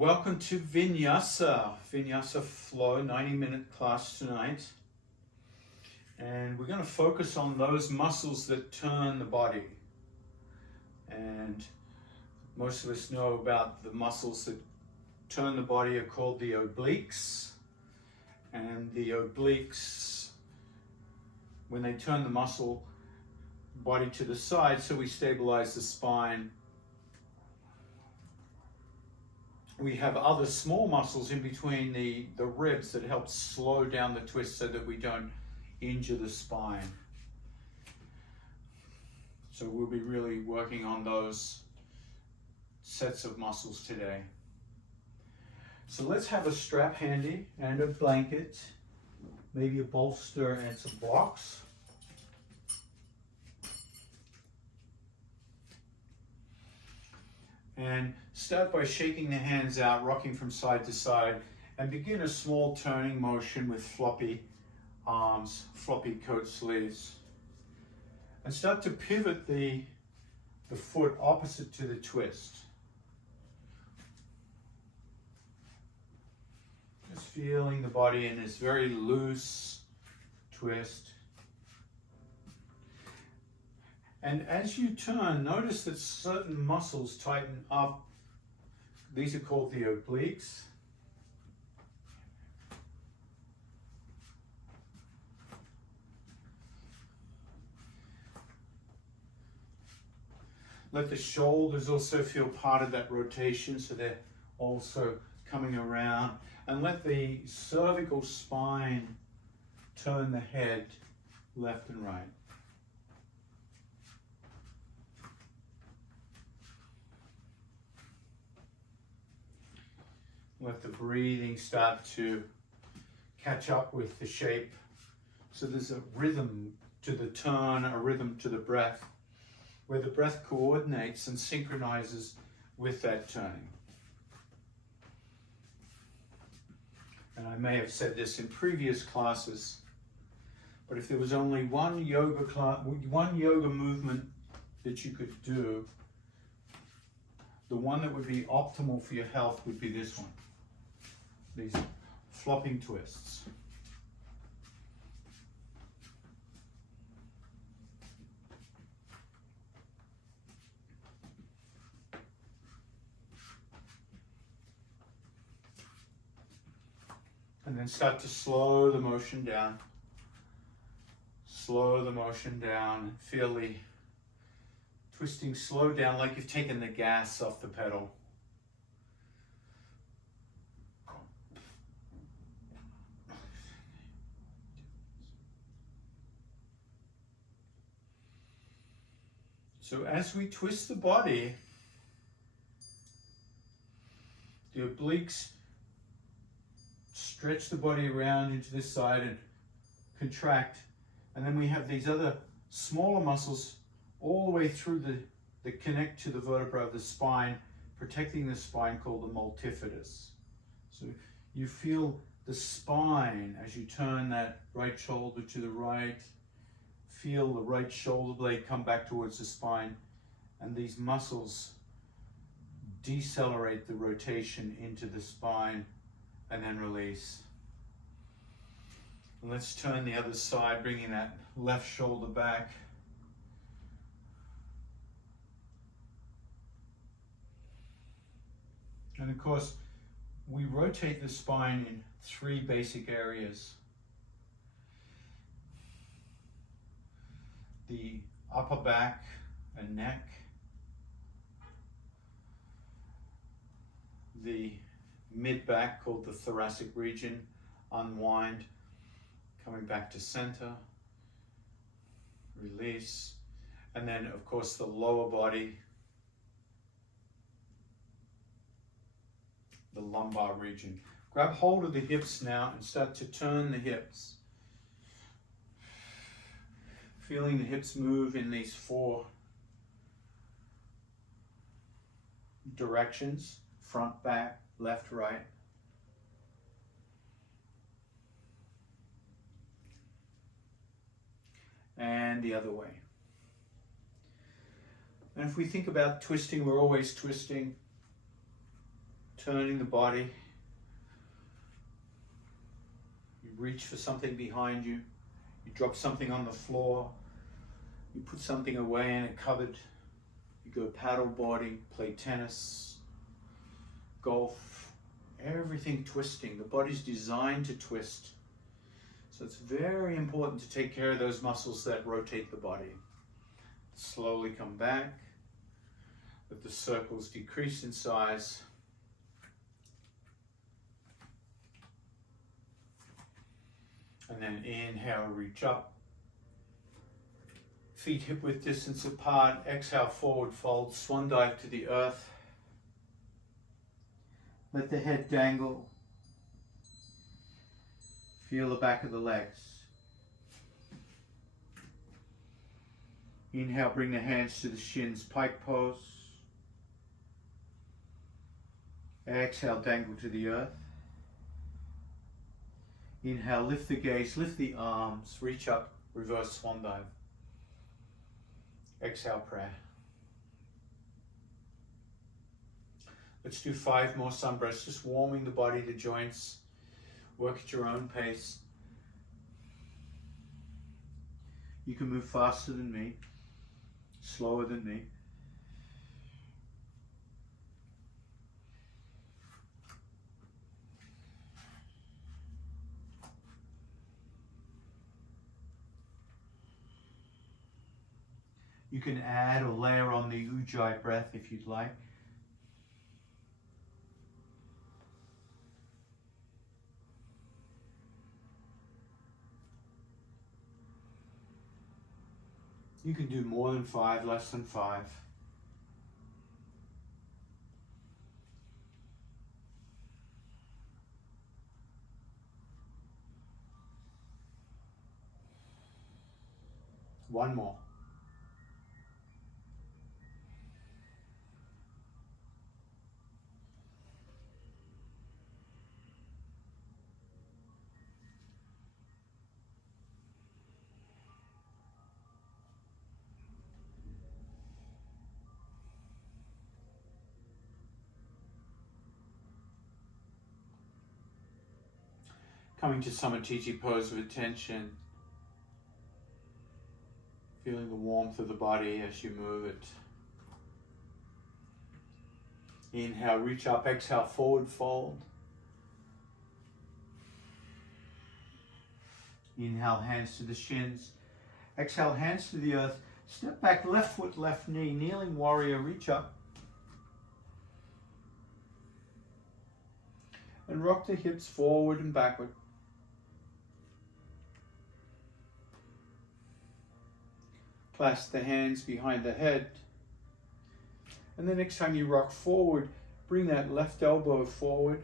Welcome to Vinyasa Flow 90-minute class tonight. And we're going to focus on those muscles that turn the body. And most of us know about the muscles that turn the body are called the obliques. And the obliques, when they turn the muscle body to the side, so we stabilize the spine. We have other small muscles in between the ribs that help slow down the twist so that we don't injure the spine. So we'll be really working on those sets of muscles today. So let's have a strap handy and a blanket, maybe a bolster and some blocks. And start by shaking the hands out, rocking from side to side, and begin a small turning motion with floppy arms, floppy coat sleeves. And start to pivot the foot opposite to the twist. Just feeling the body in this very loose twist. And as you turn, notice that certain muscles tighten up. These are called the obliques. Let the shoulders also feel part of that rotation, so they're also coming around. And let the cervical spine turn the head left and right. Let the breathing start to catch up with the shape. So there's a rhythm to the turn, a rhythm to the breath, where the breath coordinates and synchronizes with that turning. And I may have said this in previous classes, but if there was only one yoga movement that you could do, the one that would be optimal for your health would be this one. These flopping twists. And then start to slow the motion down. Slow the motion down. Feel the twisting slow down like you've taken the gas off the pedal. So as we twist the body, the obliques stretch the body around into this side and contract. And then we have these other smaller muscles all the way through that connect to the vertebra of the spine, protecting the spine, called the multifidus. So you feel the spine as you turn that right shoulder to the right. Feel the right shoulder blade come back towards the spine, and these muscles decelerate the rotation into the spine and then release. And let's turn the other side, bringing that left shoulder back. And of course, we rotate the spine in three basic areas. The upper back and neck, the mid back called the thoracic region, unwind, coming back to center, release, and then of course the lower body, the lumbar region. Grab hold of the hips now and start to turn the hips. Feeling the hips move in these four directions: front, back, left, right. And the other way. And if we think about twisting, we're always twisting turning the body. You reach for something behind you. You drop something on the floor. You put something away in a cupboard. You go paddle boarding, play tennis, golf, everything twisting. The body's designed to twist. So it's very important to take care of those muscles that rotate the body. Slowly come back. Let the circles decrease in size. And then inhale, reach up. Feet hip width distance apart. Exhale, forward fold, swan dive to the earth. Let the head dangle. Feel the back of the legs. Inhale, bring the hands to the shins, pike pose. Exhale, dangle to the earth. Inhale, lift the gaze, lift the arms, reach up, reverse swan dive. Exhale, prayer. Let's do 5 more sun breaths, just warming the body, the joints. Work at your own pace. You can move faster than me, slower than me. You can add or layer on the Ujjayi breath if you'd like. You can do more than 5, less than 5. One more. Coming to Samatiji pose with attention. Feeling the warmth of the body as you move it. Inhale, reach up, exhale, forward fold. Inhale, hands to the shins. Exhale, hands to the earth. Step back, left foot, left knee, kneeling warrior, reach up. And rock the hips forward and backward. Clasp the hands behind the head. And the next time you rock forward, bring that left elbow forward.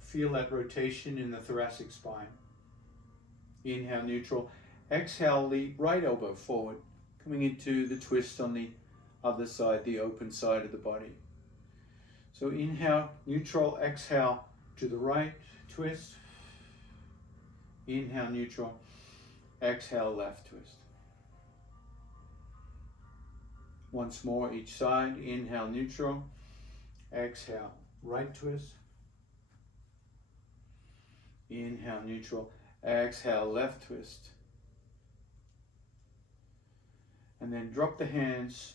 Feel that rotation in the thoracic spine. Inhale, neutral. Exhale, the right elbow forward, coming into the twist on the other side, the open side of the body. So inhale, neutral, exhale to the right, twist. Inhale, neutral. Exhale, left twist. Once more each side. Inhale, neutral. Exhale, right twist. Inhale, neutral. Exhale, left twist. And then drop the hands.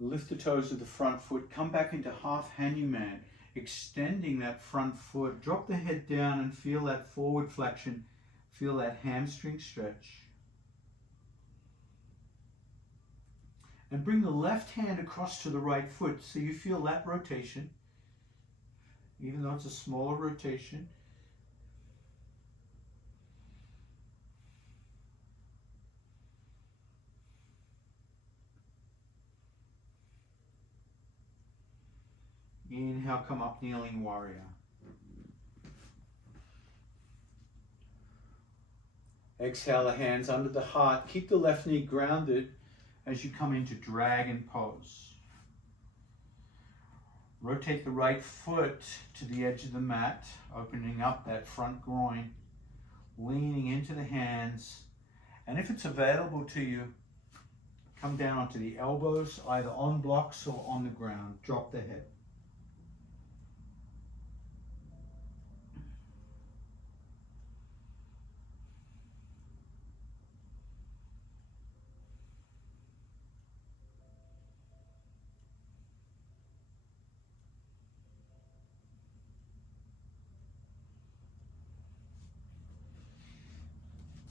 Lift the toes of the front foot. Come back into half Hanuman, extending that front foot. Drop the head down and feel that forward flexion. Feel that hamstring stretch. And bring the left hand across to the right foot so you feel that rotation, even though it's a smaller rotation. Inhale, come up, kneeling warrior. Exhale, the hands under the heart. Keep the left knee grounded as you come into dragon pose. Rotate the right foot to the edge of the mat, opening up that front groin, leaning into the hands. And if it's available to you, come down onto the elbows, either on blocks or on the ground. Drop the head.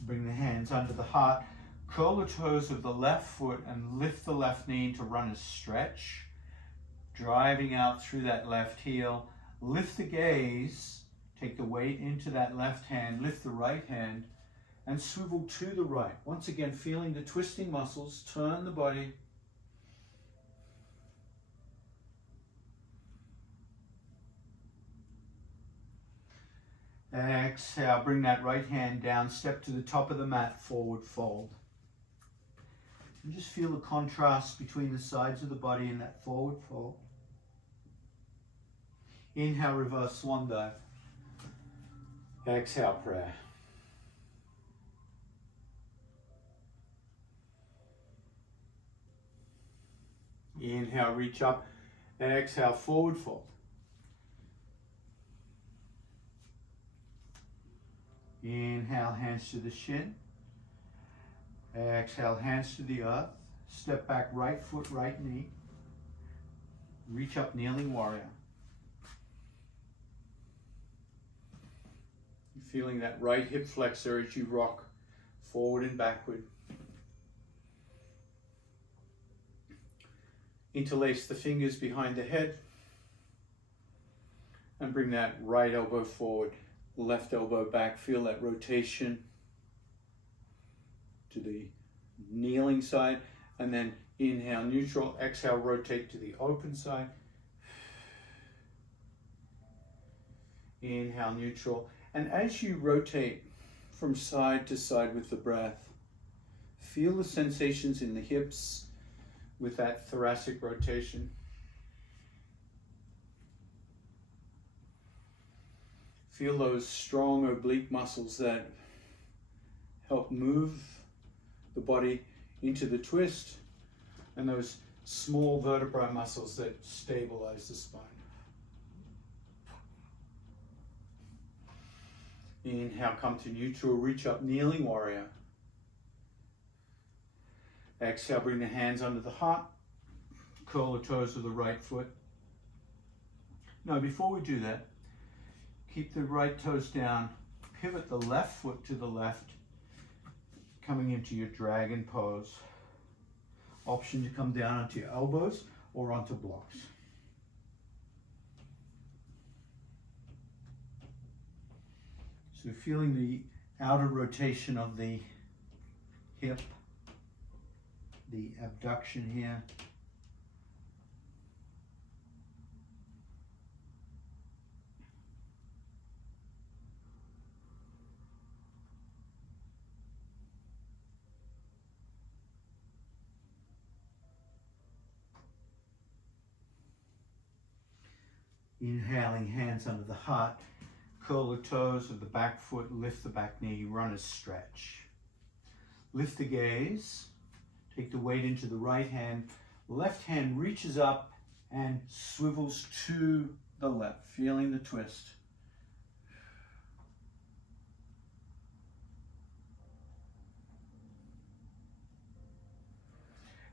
Bring the hands under the heart. Curl the toes of the left foot and lift the left knee into runner's stretch. Driving out through that left heel. Lift the gaze. Take the weight into that left hand. Lift the right hand and swivel to the right. Once again, feeling the twisting muscles. Turn the body. Exhale, bring that right hand down, step to the top of the mat, forward fold. And just feel the contrast between the sides of the body in that forward fold. Inhale, reverse swan dive. Exhale, prayer. Inhale, reach up. Exhale, forward fold. Inhale, hands to the shin. Exhale, hands to the earth. Step back, right foot, right knee. Reach up, kneeling warrior. Feeling that right hip flexor as you rock forward and backward. Interlace the fingers behind the head and bring that right elbow forward, left elbow back. Feel that rotation to the kneeling side, and then inhale, neutral. Exhale, rotate to the open side. Inhale, neutral. And as you rotate from side to side with the breath, feel the sensations in the hips with that thoracic rotation. Feel those strong oblique muscles that help move the body into the twist, and those small vertebrae muscles that stabilize the spine. Inhale, come to neutral, reach up, kneeling warrior. Exhale, bring the hands under the heart. Curl the toes of the right foot. Now, before we do that, keep the right toes down. Pivot the left foot to the left, coming into your dragon pose. Option to come down onto your elbows or onto blocks. So feeling the outer rotation of the hip, the abduction here. Inhaling, hands under the heart. Curl the toes of the back foot, lift the back knee, runner's stretch. Lift the gaze, take the weight into the right hand. Left hand reaches up and swivels to the left, feeling the twist.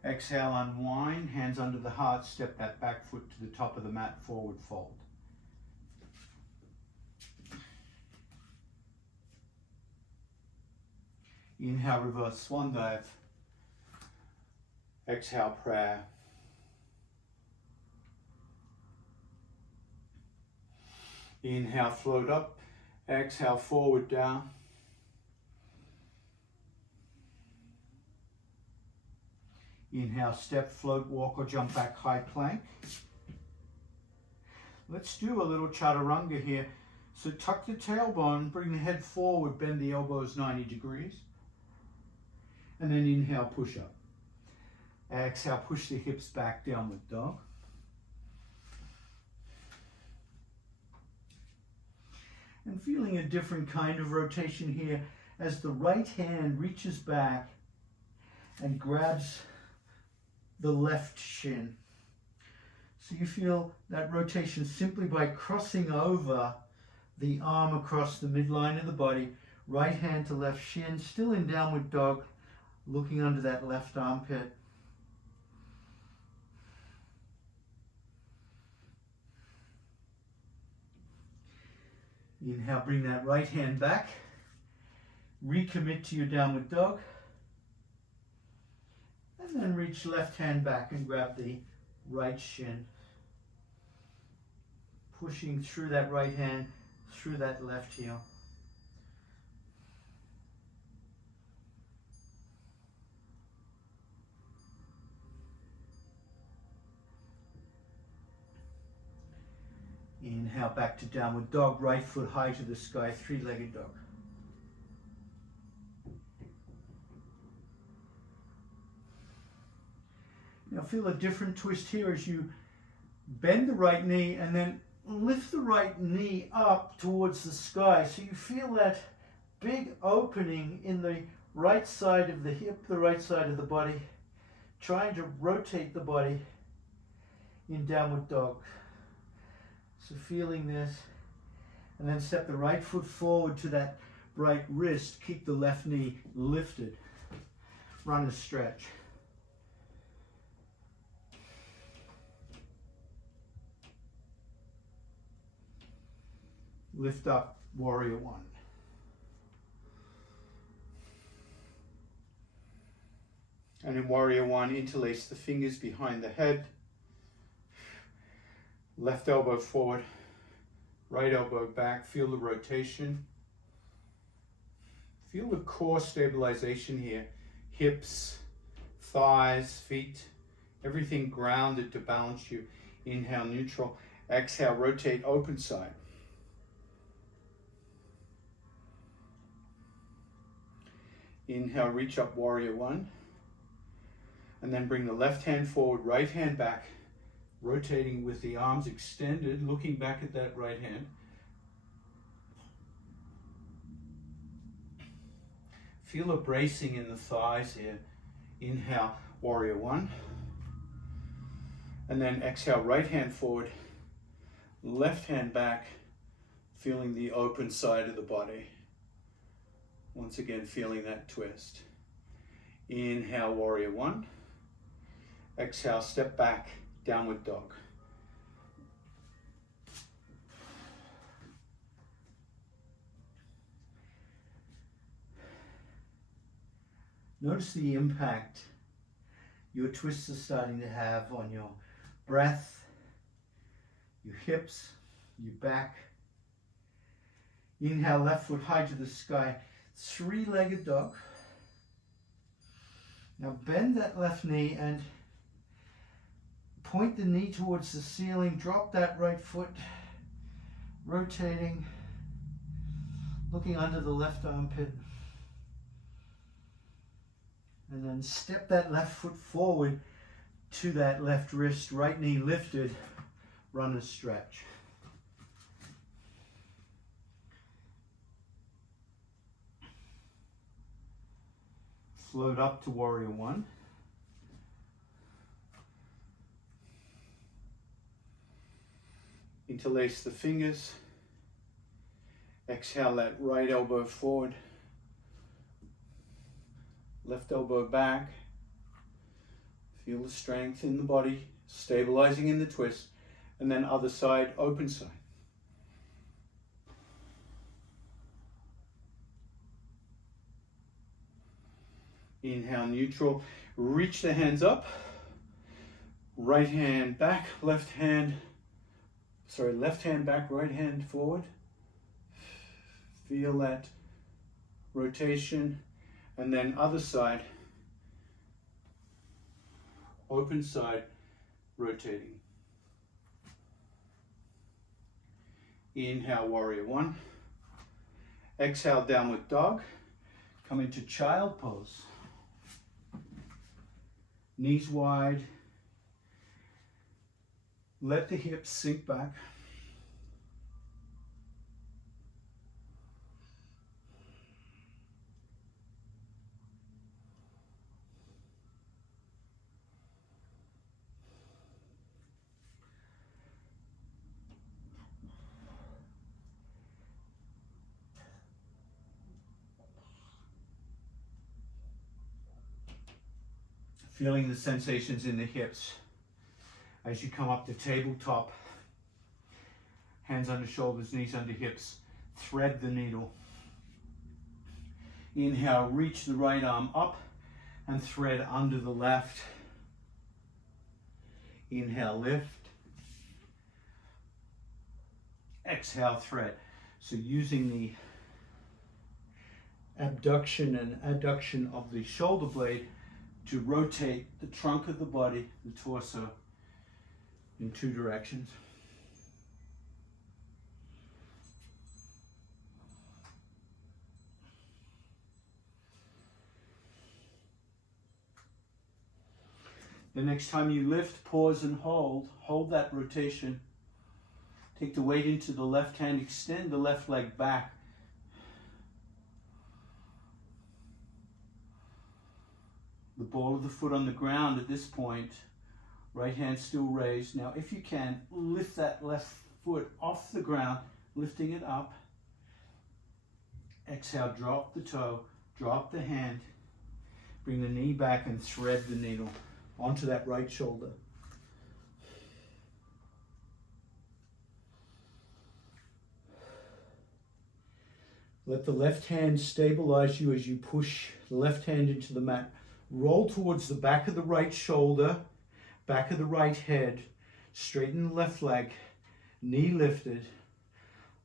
Exhale, unwind, hands under the heart, step that back foot to the top of the mat, forward fold. Inhale, reverse swan dive. Exhale, prayer. Inhale, float up. Exhale, forward down. Inhale, step, float, walk or jump back, high plank. Let's do a little chaturanga here. So tuck the tailbone, bring the head forward, bend the elbows 90 degrees. And then inhale, push up. Exhale, push the hips back, downward dog. And feeling a different kind of rotation here as the right hand reaches back and grabs the left shin. So you feel that rotation simply by crossing over the arm across the midline of the body, right hand to left shin, still in downward dog, looking under that left armpit. Inhale, bring that right hand back Recommit to your downward dog. And then reach left hand back and grab the right shin. Pushing through that right hand, through that left heel. Inhale back to downward dog, right foot high to the sky, three-legged dog. Now feel a different twist here as you bend the right knee and then lift the right knee up towards the sky. So you feel that big opening in the right side of the hip, the right side of the body, trying to rotate the body in downward dog. So feeling this, and then step the right foot forward to that right wrist, keep the left knee lifted. Run a stretch. Lift up, warrior one. And in warrior one, interlace the fingers behind the head. Left elbow forward, right elbow back. Feel the rotation. Feel the core stabilization here. Hips, thighs, feet, everything grounded to balance you. Inhale, neutral. Exhale, rotate, open side. Inhale, reach up, warrior one. And then bring the left hand forward, right hand back. Rotating with the arms extended, looking back at that right hand. Feel a bracing in the thighs here. Inhale, warrior one. And then exhale, right hand forward, left hand back, feeling the open side of the body. Once again, feeling that twist. Inhale, warrior one. Exhale, step back, downward dog. Notice the impact your twists are starting to have on your breath, your hips, your back. Inhale, left foot high to the sky, three-legged dog. Now bend that left knee and point the knee towards the ceiling, drop that right foot, rotating, looking under the left armpit. And then step that left foot forward to that left wrist, right knee lifted, run a stretch. Float up to warrior one. Interlace the fingers. Exhale that right elbow forward. Left elbow back. Feel the strength in the body, stabilizing in the twist. And then other side, open side. Inhale, neutral. Reach the hands up. Right hand back, left hand back, right hand forward. Feel that rotation. And then other side, open side, rotating. Inhale, warrior one. Exhale, downward dog. Come into child pose. Knees wide. Let the hips sink back. Feeling the sensations in the hips as you come up to tabletop. Hands under shoulders, knees under hips. Thread the needle. Inhale, reach the right arm up and thread under the left. Inhale, lift. Exhale, thread. So using the abduction and adduction of the shoulder blade to rotate the trunk of the body, the torso, in 2 directions. The next time you lift, pause and hold. Hold that rotation. Take the weight into the left hand, extend the left leg back. The ball of the foot on the ground at this point, right hand still raised. Now if you can, lift that left foot off the ground, lifting it up. Exhale, drop the toe, drop the hand, bring the knee back and thread the needle onto that right shoulder. Let the left hand stabilize you as you push the left hand into the mat. Roll towards the back of the right shoulder, back of the right head, straighten the left leg, knee lifted,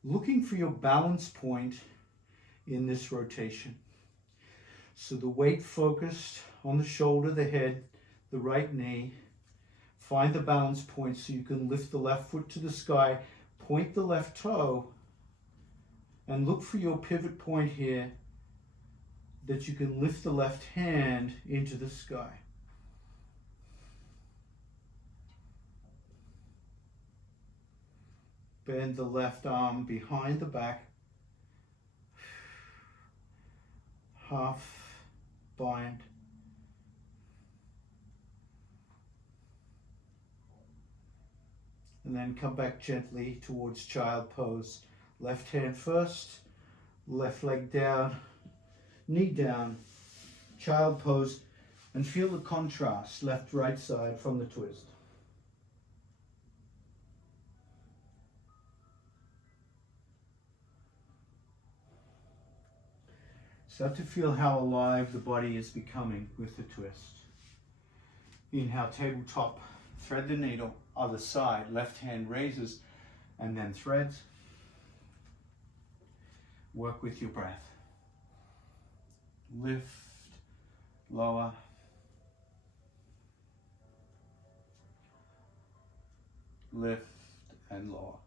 looking for your balance point in this rotation. So the weight focused on the shoulder, the head, the right knee. Find the balance point so you can lift the left foot to the sky, point the left toe, and look for your pivot point here that you can lift the left hand into the sky. Bend the left arm behind the back. Half bind. And then come back gently towards child pose. Left hand first, left leg down, knee down, child pose, and feel the contrast, left, right side from the twist. Start to feel how alive the body is becoming with the twist. Inhale, tabletop, thread the needle, other side, left hand raises, and then threads. Work with your breath. Lift, lower. Lift and lower.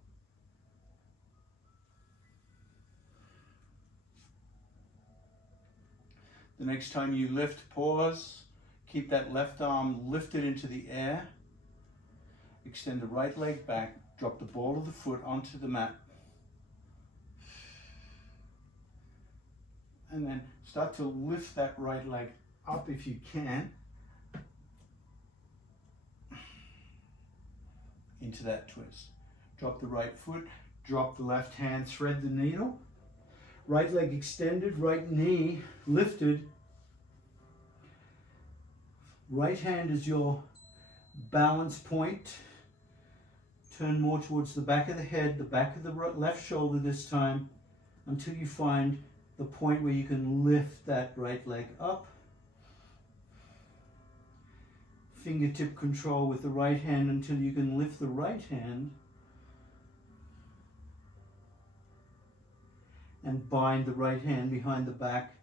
The next time you lift, pause. Keep that left arm lifted into the air. Extend the right leg back. Drop the ball of the foot onto the mat. And then start to lift that right leg up if you can into that twist. Drop the right foot, drop the left hand, thread the needle. Right leg extended, right knee lifted. Right hand is your balance point. Turn more towards the back of the head, the back of the left shoulder this time, until you find the point where you can lift that right leg up. Fingertip control with the right hand until you can lift the right hand. And bind the right hand behind the back.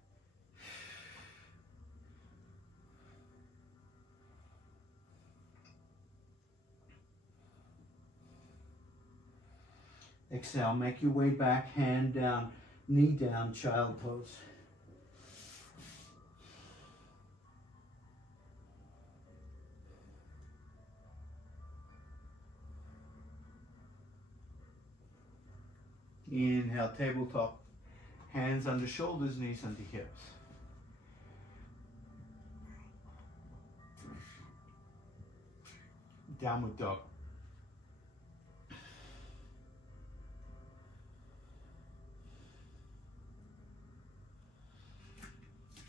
Exhale, make your way back, hand down, knee down, child pose. Inhale, tabletop, hands under shoulders, knees under hips. Downward dog.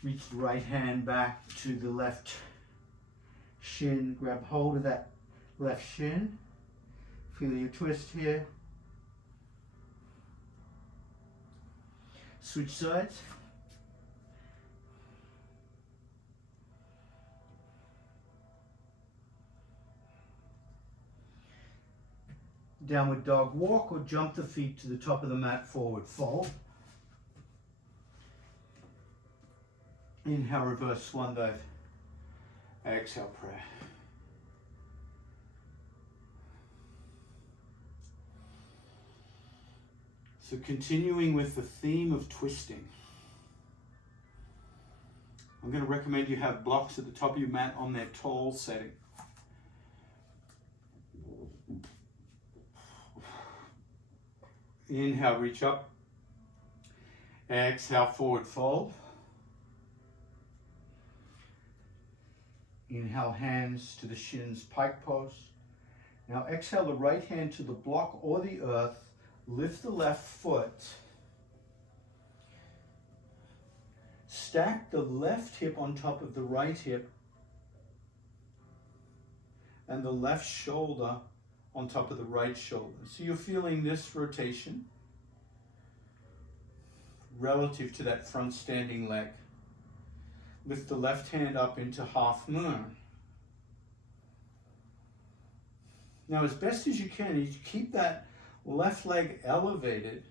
Reach the right hand back to the left shin. Grab hold of that left shin. Feel your twist here. Switch sides. downward dog walk, or jump the feet to the top of the mat, forward fold. Inhale, reverse swan dive. Exhale, prayer. So continuing with the theme of twisting, I'm going to recommend you have blocks at the top of your mat on their tall setting. Inhale, reach up. Exhale, forward fold. Inhale, hands to the shins, pike pose. Now exhale the right hand to the block or the earth. Lift the left foot. Stack the left hip on top of the right hip and the left shoulder on top of the right shoulder. So you're feeling this rotation relative to that front standing leg. Lift the left hand up into half moon. Now as best as you can, you keep that left leg elevated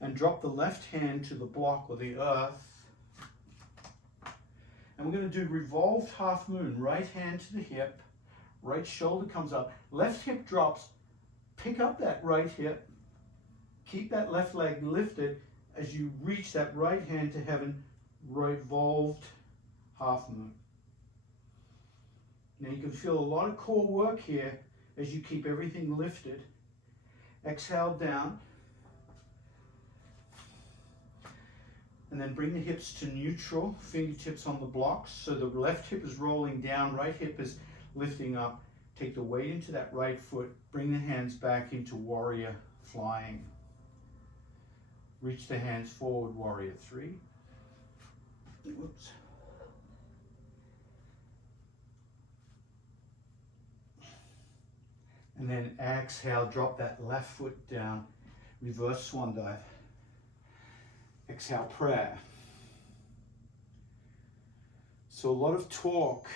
and drop the left hand to the block or the earth. And we're going to do revolved half moon. Right hand to the hip, right shoulder comes up, left hip drops, pick up that right hip, keep that left leg lifted as you reach that right hand to heaven, revolved half moon. Now you can feel a lot of core work here as you keep everything lifted. Exhale down. And then bring the hips to neutral, fingertips on the blocks. So the left hip is rolling down, right hip is lifting up. Take the weight into that right foot. Bring the hands back into warrior flying. Reach the hands forward, warrior three. Whoops. And then exhale, drop that left foot down, reverse swan dive. Exhale, prayer. So a lot of torque,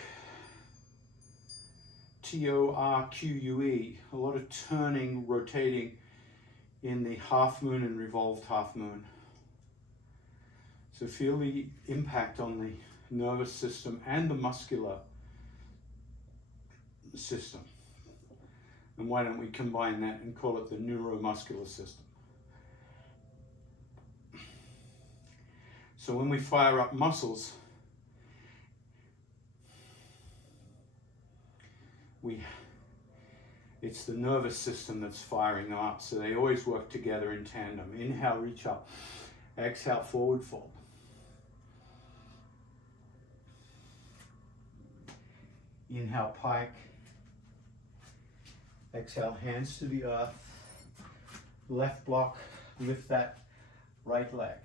T-O-R-Q-U-E, a lot of turning, rotating in the half moon and revolved half moon. So feel the impact on the nervous system and the muscular system. And why don't we combine that and call it the neuromuscular system? So when we fire up muscles, it's the nervous system that's firing them up. So they always work together in tandem. Inhale, reach up. Exhale, forward fold. Inhale, pike. Exhale, hands to the earth. Left block, lift that right leg.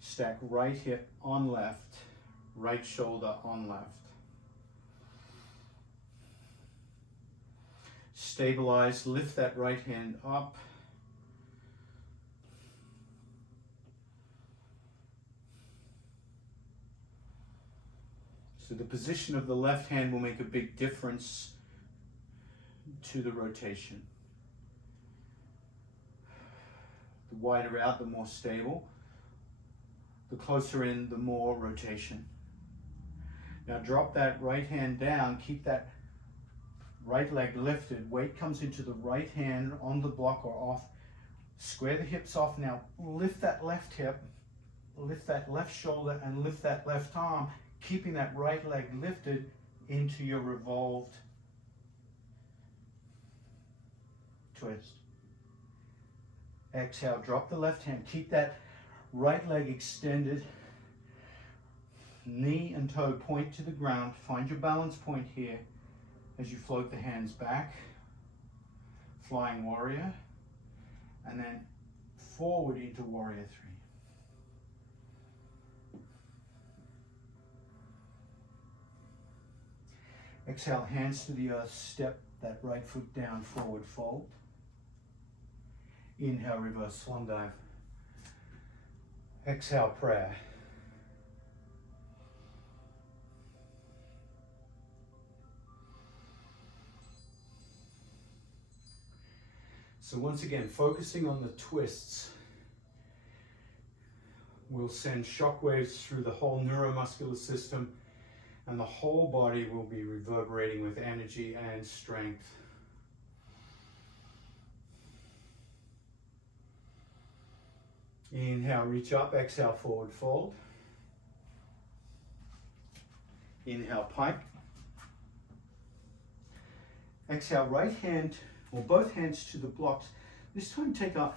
Stack right hip on left, right shoulder on left. Stabilize, lift that right hand up. So the position of the left hand will make a big difference to the rotation. The wider out, the more stable. The closer in, the more rotation. Now drop that right hand down, keep that right leg lifted. Weight comes into the right hand on the block or off. Square the hips off. Now lift that left hip, lift that left shoulder, and lift that left arm, keeping that right leg lifted into your revolved twist. Exhale, drop the left hand. Keep that right leg extended. Knee and toe point to the ground. Find your balance point here as you float the hands back. Flying warrior. And then forward into warrior three. Exhale, hands to the earth. Step that right foot down, forward fold. Inhale, reverse swan dive. Exhale, prayer. So once again, focusing on the twists will send shock waves through the whole neuromuscular system, and the whole body will be reverberating with energy and strength. Inhale, reach up. Exhale, forward fold. Inhale, pike. Exhale, right hand or both hands to the blocks. This time take a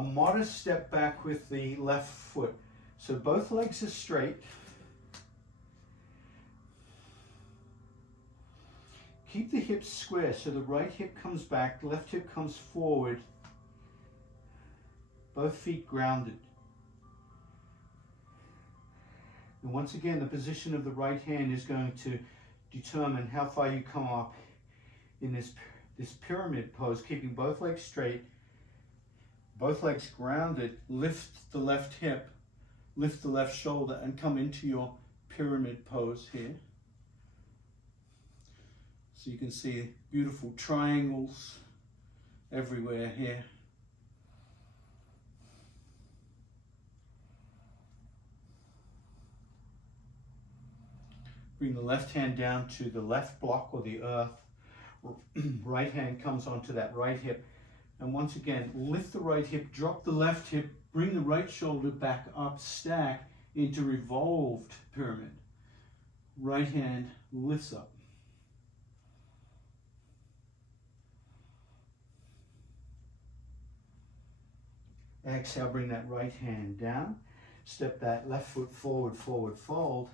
modest step back with the left foot. So both legs are straight. Keep the hips square so the right hip comes back, left hip comes forward. Both feet grounded. And once again, the position of the right hand is going to determine how far you come up in this pyramid pose, keeping both legs straight, both legs grounded. Lift the left hip, lift the left shoulder, and come into your pyramid pose here. So you can see beautiful triangles everywhere here. Bring the left hand down to the left block or the earth. Right hand comes onto that right hip. And once again, lift the right hip, drop the left hip, bring the right shoulder back up, stack into revolved pyramid. Right hand lifts up. Exhale, bring that right hand down. Step that left foot forward, forward fold.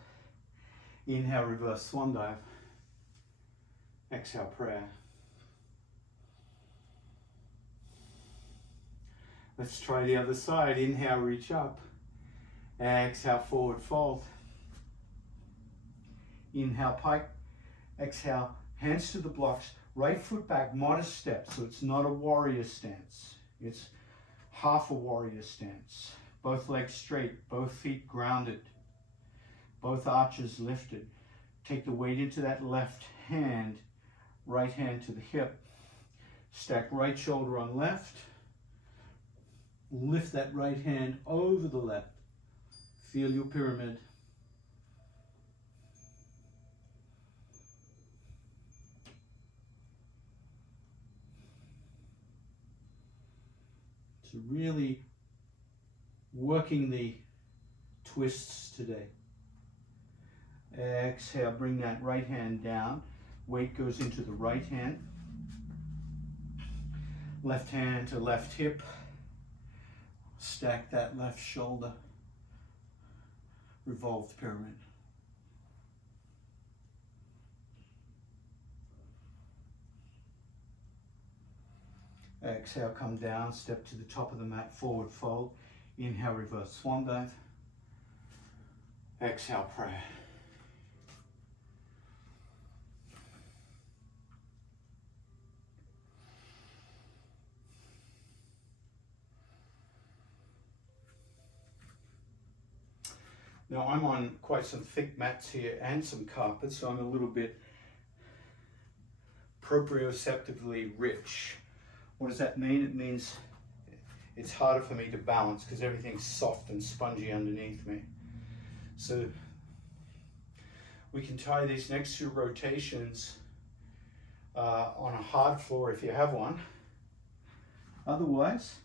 Inhale, reverse swan dive. Exhale, prayer. Let's try the other side. Inhale, reach up. Exhale, forward fold. Inhale, pike. Exhale, hands to the blocks. Right foot back, modest step. So it's not a warrior stance. It's half a warrior stance. Both legs straight, both feet grounded. Both arches lifted. Take the weight into that left hand, right hand to the hip. Stack right shoulder on left. Lift that right hand over the left. Feel your pyramid. So really working the twists today. Exhale, bring that right hand down. Weight goes into the right hand. Left hand to left hip. Stack that left shoulder. Revolved pyramid. Exhale, come down, step to the top of the mat, forward fold. Inhale, reverse swan dive. Exhale, prayer. Now I'm on quite some thick mats here and some carpet, so I'm a little bit proprioceptively rich. What does that mean? It means it's harder for me to balance because everything's soft and spongy underneath me. So we can tie these next two rotations on a hard floor if you have one. Otherwise,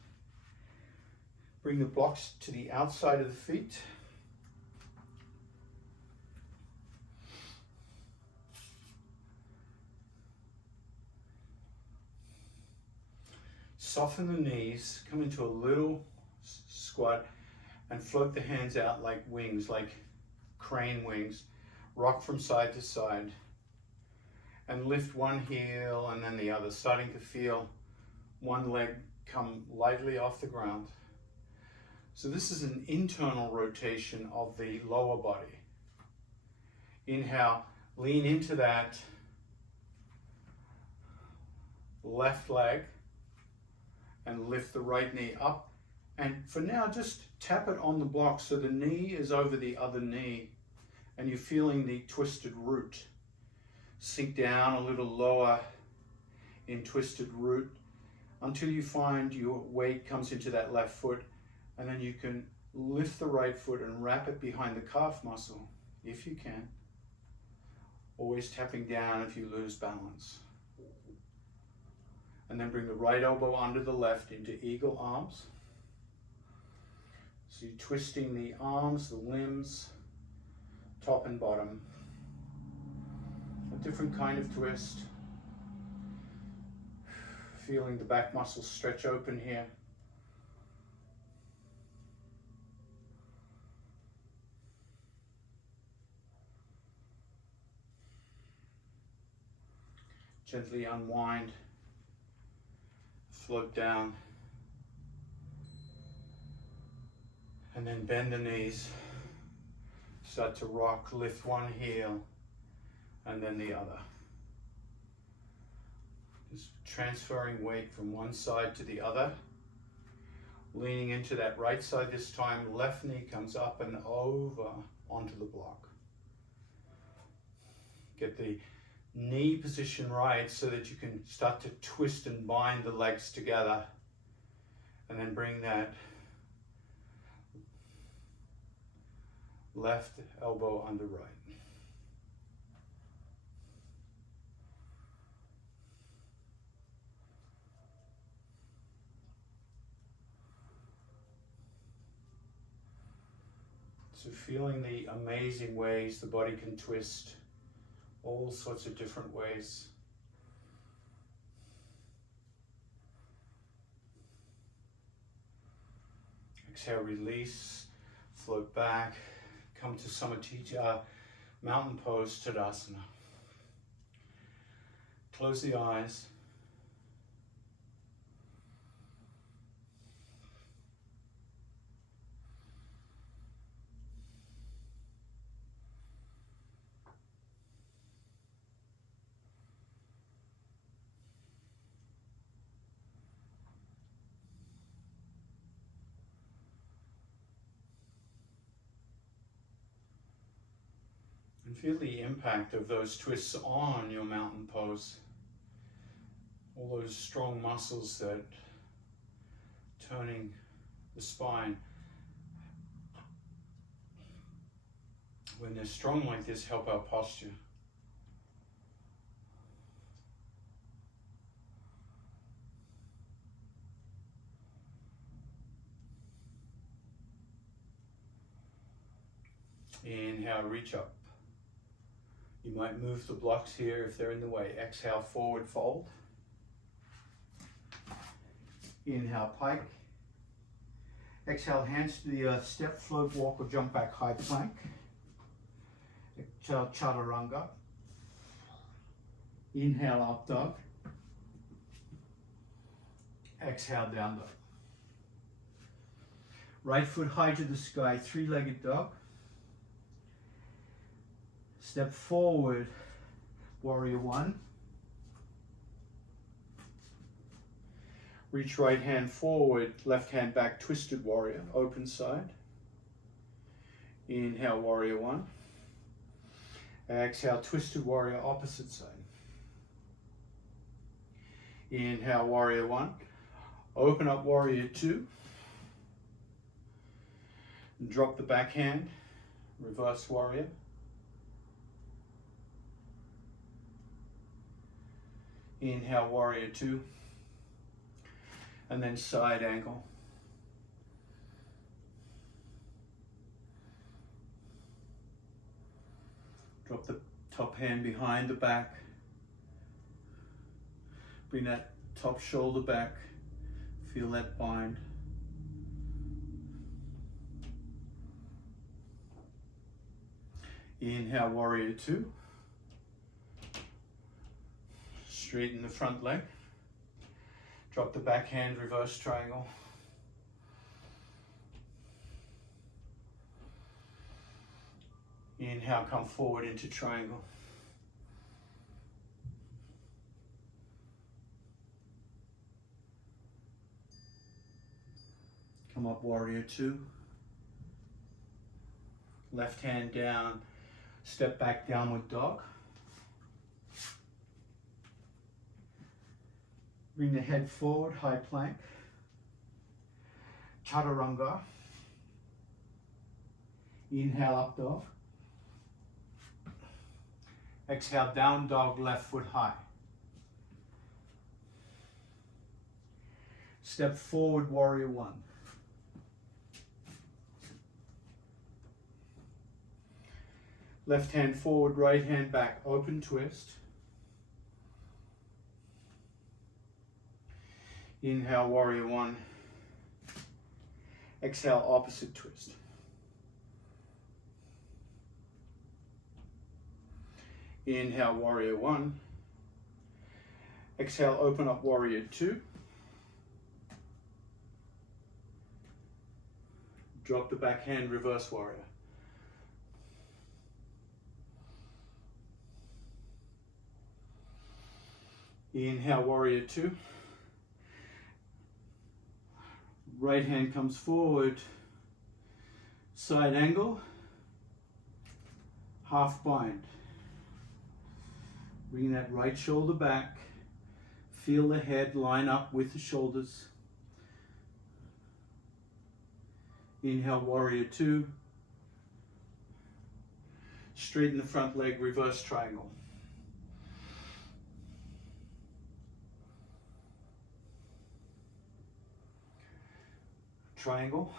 bring the blocks to the outside of the feet. Soften the knees, come into a little squat and float the hands out like wings, like crane wings. Rock from side to side and lift one heel and then the other, starting to feel one leg come lightly off the ground. So this is an internal rotation of the lower body. Inhale, lean into that left leg and lift the right knee up. And for now, just tap it on the block so the knee is over the other knee and you're feeling the twisted root. Sink down a little lower in twisted root until you find your weight comes into that left foot, and then you can lift the right foot and wrap it behind the calf muscle, if you can. Always tapping down if you lose balance. And then bring the right elbow under the left into eagle arms. So you're twisting the arms, the limbs, top and bottom. A different kind of twist. Feeling the back muscles stretch open here. Gently unwind, float down, and then bend the knees. Start to rock, lift one heel and then the other. Just transferring weight from one side to the other. Leaning into that right side this time, left knee comes up and over onto the block. Get the knee position right so that you can start to twist and bind the legs together, and then bring that left elbow under right. So feeling the amazing ways the body can twist, all sorts of different ways. Exhale, release, float back, come to Samatija, mountain pose, Tadasana. Close the eyes. And feel the impact of those twists on your mountain pose. All those strong muscles that turning the spine. When they're strong like this, help our posture. Inhale, reach up. You might move the blocks here if they're in the way. Exhale, forward fold. Inhale, pike. Exhale, hands to the earth, step, float, walk, or jump back, high plank. Exhale, chaturanga. Inhale, up dog. Exhale, down dog. Right foot high to the sky, three-legged dog. Step forward, warrior one. Reach right hand forward, left hand back, twisted warrior, open side. Inhale, warrior one. Exhale, twisted warrior, opposite side. Inhale, warrior one. Open up, warrior two. Drop the backhand, reverse warrior. Inhale, warrior two. And then side angle. Drop the top hand behind the back. Bring that top shoulder back. Feel that bind. Inhale, warrior two. Straighten the front leg. Drop the backhand, reverse triangle. Inhale, come forward into triangle. Come up, warrior two. Left hand down, step back, downward dog. Bring the head forward, high plank. Chaturanga. Inhale, up dog. Exhale, down dog, left foot high. Step forward, warrior one. Left hand forward, right hand back, open twist. Inhale, warrior one. Exhale, opposite twist. Inhale, warrior one. Exhale, open up, warrior two. Drop the back hand, reverse warrior. Inhale, warrior two. Right hand comes forward, side angle, half bind. Bring that right shoulder back. Feel the head line up with the shoulders. Inhale, warrior two. Straighten the front leg, reverse triangle. Triangle.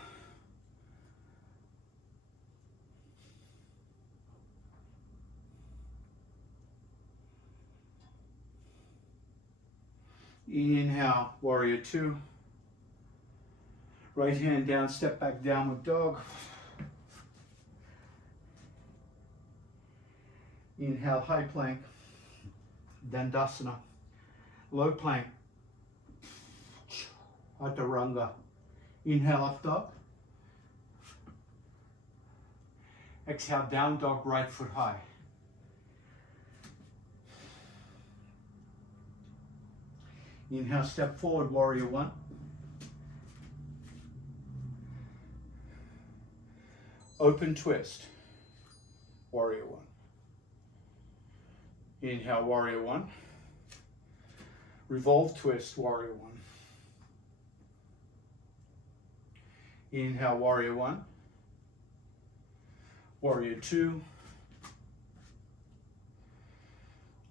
Inhale, warrior two. Right hand down, step back, downward dog. Inhale, high plank. Dandasana. Low plank. Chaturanga. Inhale, up dog. Exhale, down dog, right foot high. Inhale, step forward, warrior one. Open twist, warrior one. Inhale, warrior one. Revolve twist, warrior one. Inhale, warrior one. Warrior two.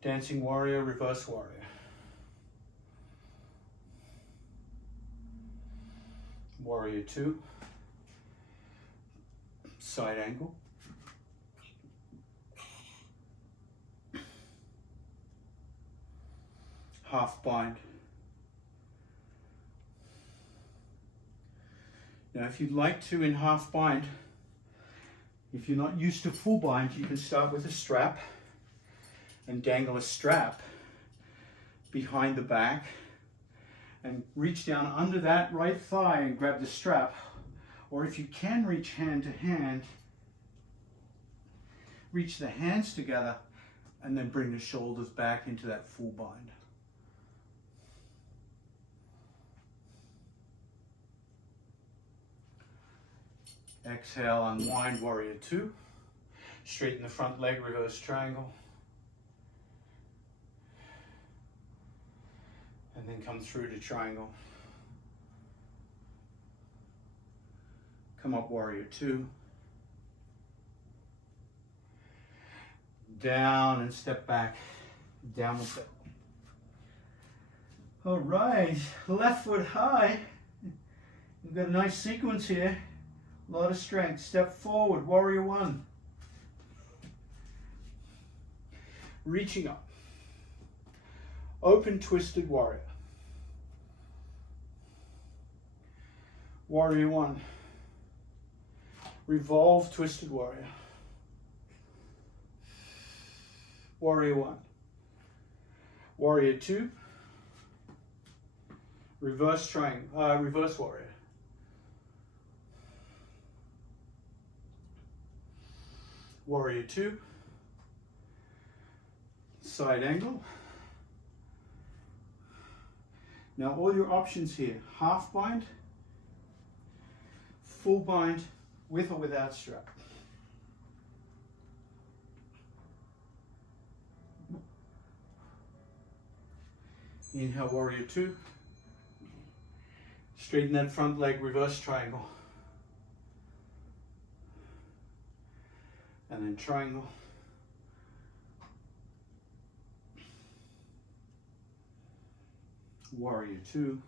Dancing warrior, reverse warrior. Warrior two. Side angle. Half bind. Now if you'd like to in half bind, if you're not used to full bind, you can start with a strap and dangle a strap behind the back and reach down under that right thigh and grab the strap. Or if you can reach hand to hand, reach the hands together and then bring the shoulders back into that full bind. Exhale, unwind, warrior two. Straighten the front leg, reverse triangle. And then come through to triangle. Come up, warrior two. Down and step back, downward dog. All right, left foot high. We've got a nice sequence here. A lot of strength. Step forward, warrior one. Reaching up. Open twisted warrior. Warrior one. Revolve twisted warrior. Warrior one. Warrior two. Reverse triangle. Reverse warrior. Warrior two. Side angle. Now all your options here: half bind, full bind, with or without strap. Inhale, warrior two. Straighten that front leg, reverse triangle. And then triangle. Warrior two.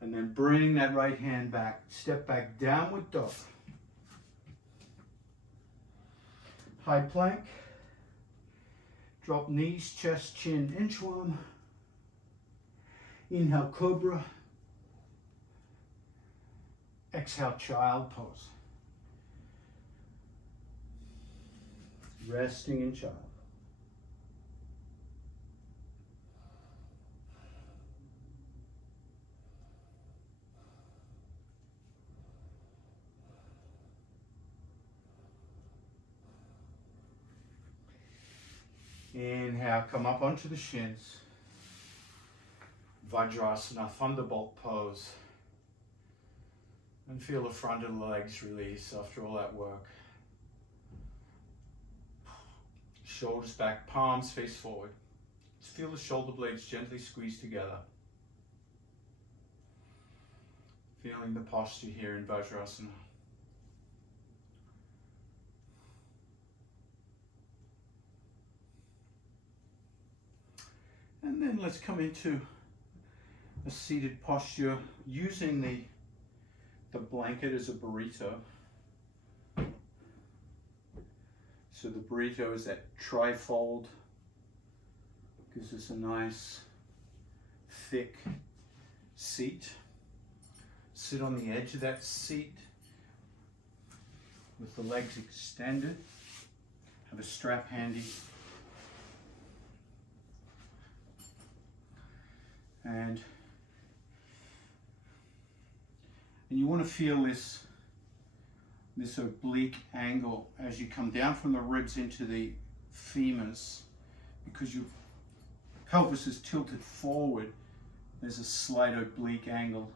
And then bring that right hand back. Step back, downward dog. High plank. Drop knees, chest, chin, inchworm. Inhale, cobra. Exhale, child pose. Resting in child. Inhale, come up onto the shins. Vajrasana, thunderbolt pose. And feel the front of the legs release after all that work. Shoulders back, palms face forward. Just feel the shoulder blades gently squeeze together. Feeling the posture here in Vajrasana. And then let's come into a seated posture using the blanket as a burrito. So the burrito is that tri-fold, gives us a nice thick seat. Sit on the edge of that seat with the legs extended. Have a strap handy. And you want to feel this oblique angle as you come down from the ribs into the femurs, because your pelvis is tilted forward. There's a slight oblique angle.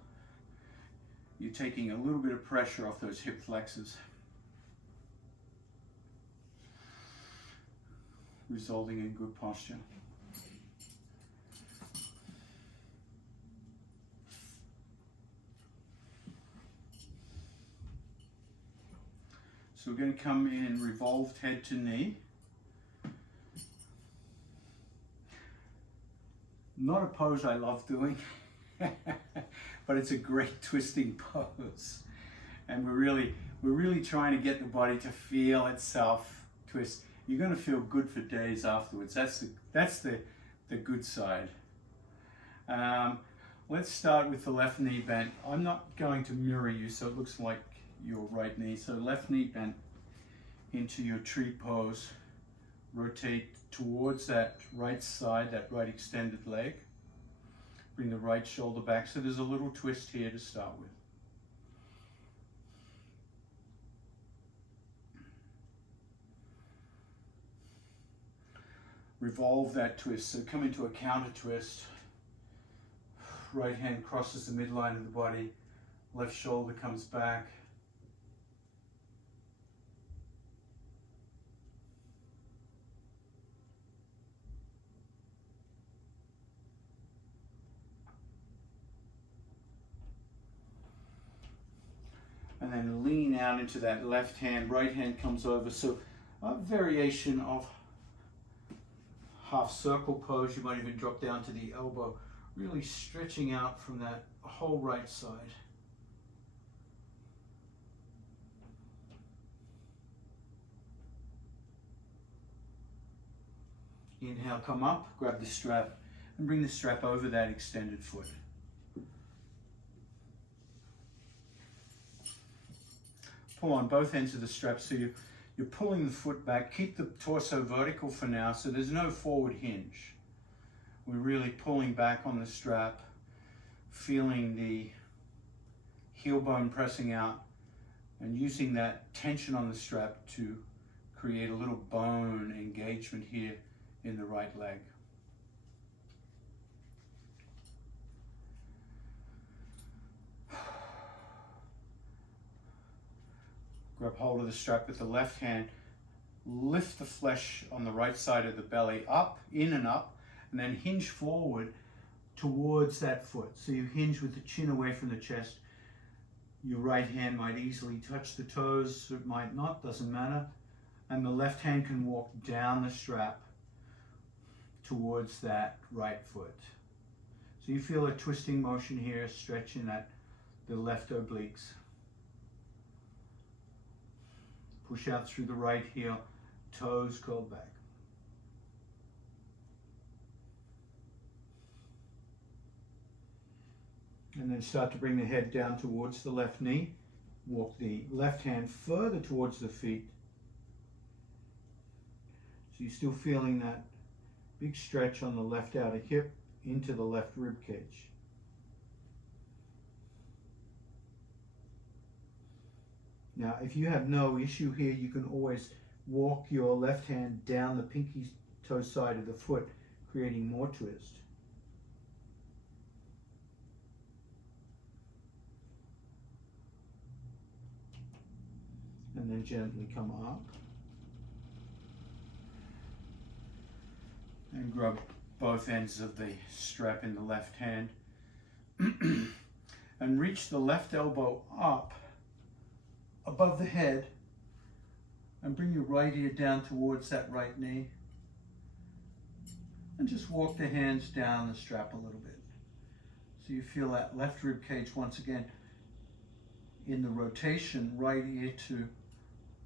You're taking a little bit of pressure off those hip flexors, resulting in good posture. So we're going to come in revolved head to knee. Not a pose I love doing, but it's a great twisting pose. And we're really trying to get the body to feel itself twist. You're going to feel good for days afterwards. That's the good side. Let's start with the left knee bent. I'm not going to mirror you, so it looks like your right knee. So left knee bent into your tree pose. Rotate towards that right side, that right extended leg. Bring the right shoulder back. So there's a little twist here to start with. Revolve that twist. So come into a counter twist. Right hand crosses the midline of the body. Left shoulder comes back. And then lean out into that left hand, right hand comes over. So a variation of half circle pose. You might even drop down to the elbow, really stretching out from that whole right side. Inhale, come up, grab the strap, and bring the strap over that extended foot. Pull on both ends of the strap, so you're pulling the foot back. Keep the torso vertical for now, so there's no forward hinge. We're really pulling back on the strap, feeling the heel bone pressing out, and using that tension on the strap to create a little bone engagement here in the right leg. Grab hold of the strap with the left hand, lift the flesh on the right side of the belly up, in and up, and then hinge forward towards that foot. So you hinge with the chin away from the chest. Your right hand might easily touch the toes, it might not, doesn't matter. And the left hand can walk down the strap towards that right foot. So you feel a twisting motion here, stretching the left obliques. Push out through the right heel, toes curled back. And then start to bring the head down towards the left knee. Walk the left hand further towards the feet. So you're still feeling that big stretch on the left outer hip into the left rib cage. Now, if you have no issue here, you can always walk your left hand down the pinky toe side of the foot, creating more twist. And then gently come up and grab both ends of the strap in the left hand and reach the left elbow up above the head and bring your right ear down towards that right knee and just walk the hands down the strap a little bit. So you feel that left rib cage once again in the rotation, right ear to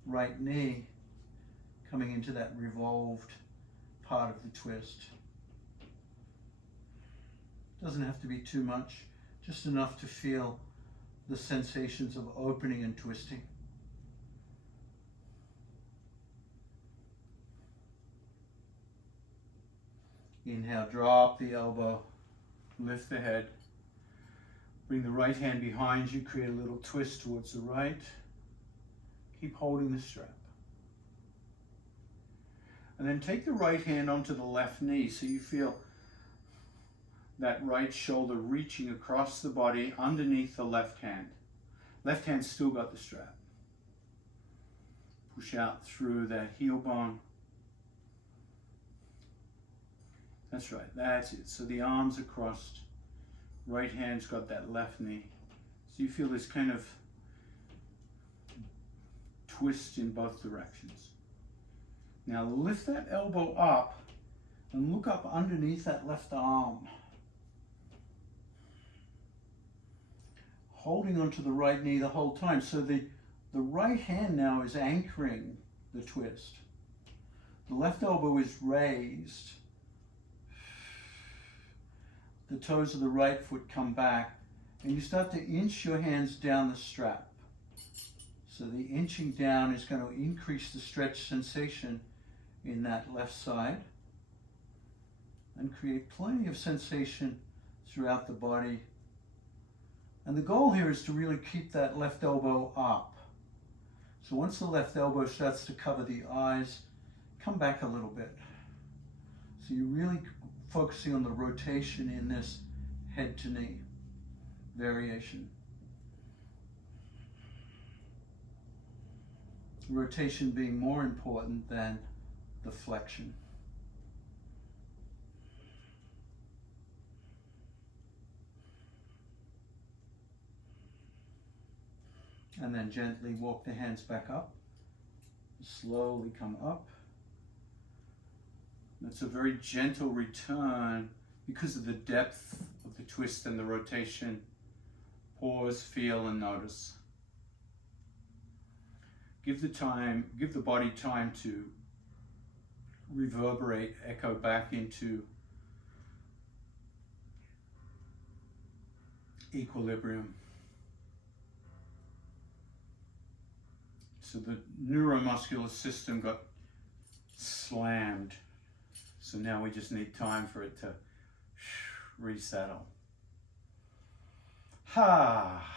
right knee, coming into that revolved part of the twist. Doesn't have to be too much, just enough to feel the sensations of opening and twisting. Inhale, drop the elbow, lift the head, bring the right hand behind you, create a little twist towards the right. Keep holding the strap. And then take the right hand onto the left knee so you feel that right shoulder reaching across the body underneath the left hand. Left hand's still got the strap. Push out through that heel bone. That's right, that's it. So the arms are crossed. Right hand's got that left knee. So you feel this kind of twist in both directions. Now lift that elbow up and look up underneath that left arm. Holding onto the right knee the whole time. So the right hand now is anchoring the twist. The left elbow is raised. The toes of the right foot come back and you start to inch your hands down the strap. So the inching down is going to increase the stretch sensation in that left side and create plenty of sensation throughout the body. And the goal here is to really keep that left elbow up. So once the left elbow starts to cover the eyes, come back a little bit. So you're really focusing on the rotation in this head to knee variation. Rotation being more important than the flexion. And then gently walk the hands back up. Slowly come up. That's a very gentle return because of the depth of the twist and the rotation. Pause, feel, and notice. Give the body time to reverberate, echo back into equilibrium. So the neuromuscular system got slammed. So now we just need time for it to resettle. Ha!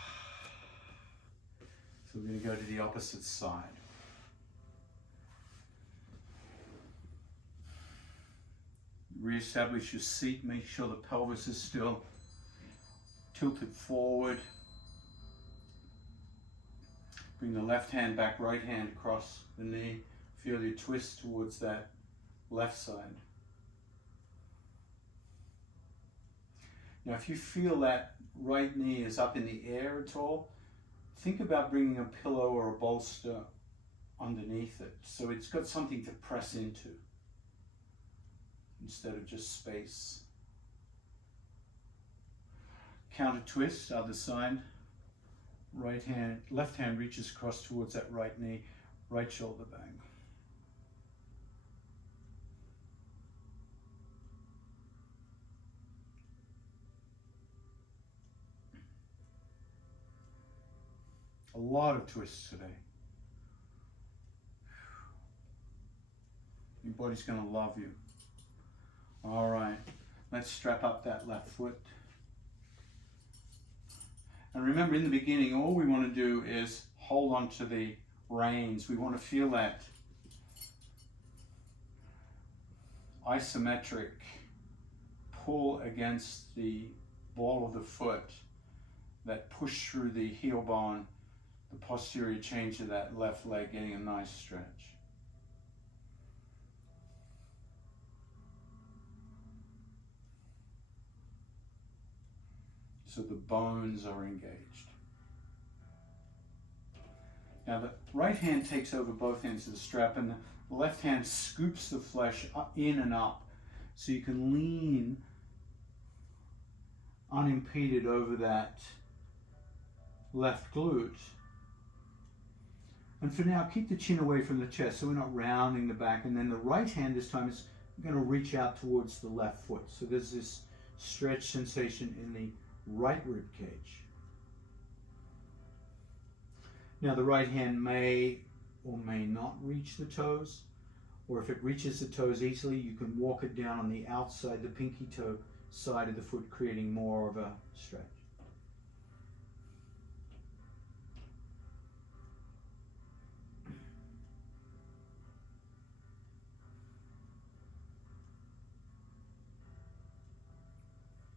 So we're going to go to the opposite side. Reestablish your seat, make sure the pelvis is still tilted forward. Bring the left hand back, right hand across the knee. Feel your twist towards that left side. Now, if you feel that right knee is up in the air at all, think about bringing a pillow or a bolster underneath it, so it's got something to press into instead of just space. Counter twist, other side. Right hand, left hand reaches across towards that right knee, right shoulder bang. A lot of twists today. Your body's going to love you. All right, let's strap up that left foot. And remember, in the beginning, all we want to do is hold on to the reins. We want to feel that isometric pull against the ball of the foot, that push through the heel bone, the posterior change of that left leg, getting a nice stretch. So the bones are engaged. Now the right hand takes over both ends of the strap, and the left hand scoops the flesh up, in and up, so you can lean unimpeded over that left glute. And for now, keep the chin away from the chest so we're not rounding the back. And then the right hand this time is going to reach out towards the left foot. So there's this stretch sensation in the right rib cage. Now the right hand may or may not reach the toes, or if it reaches the toes easily, you can walk it down on the outside, the pinky toe side of the foot, creating more of a stretch.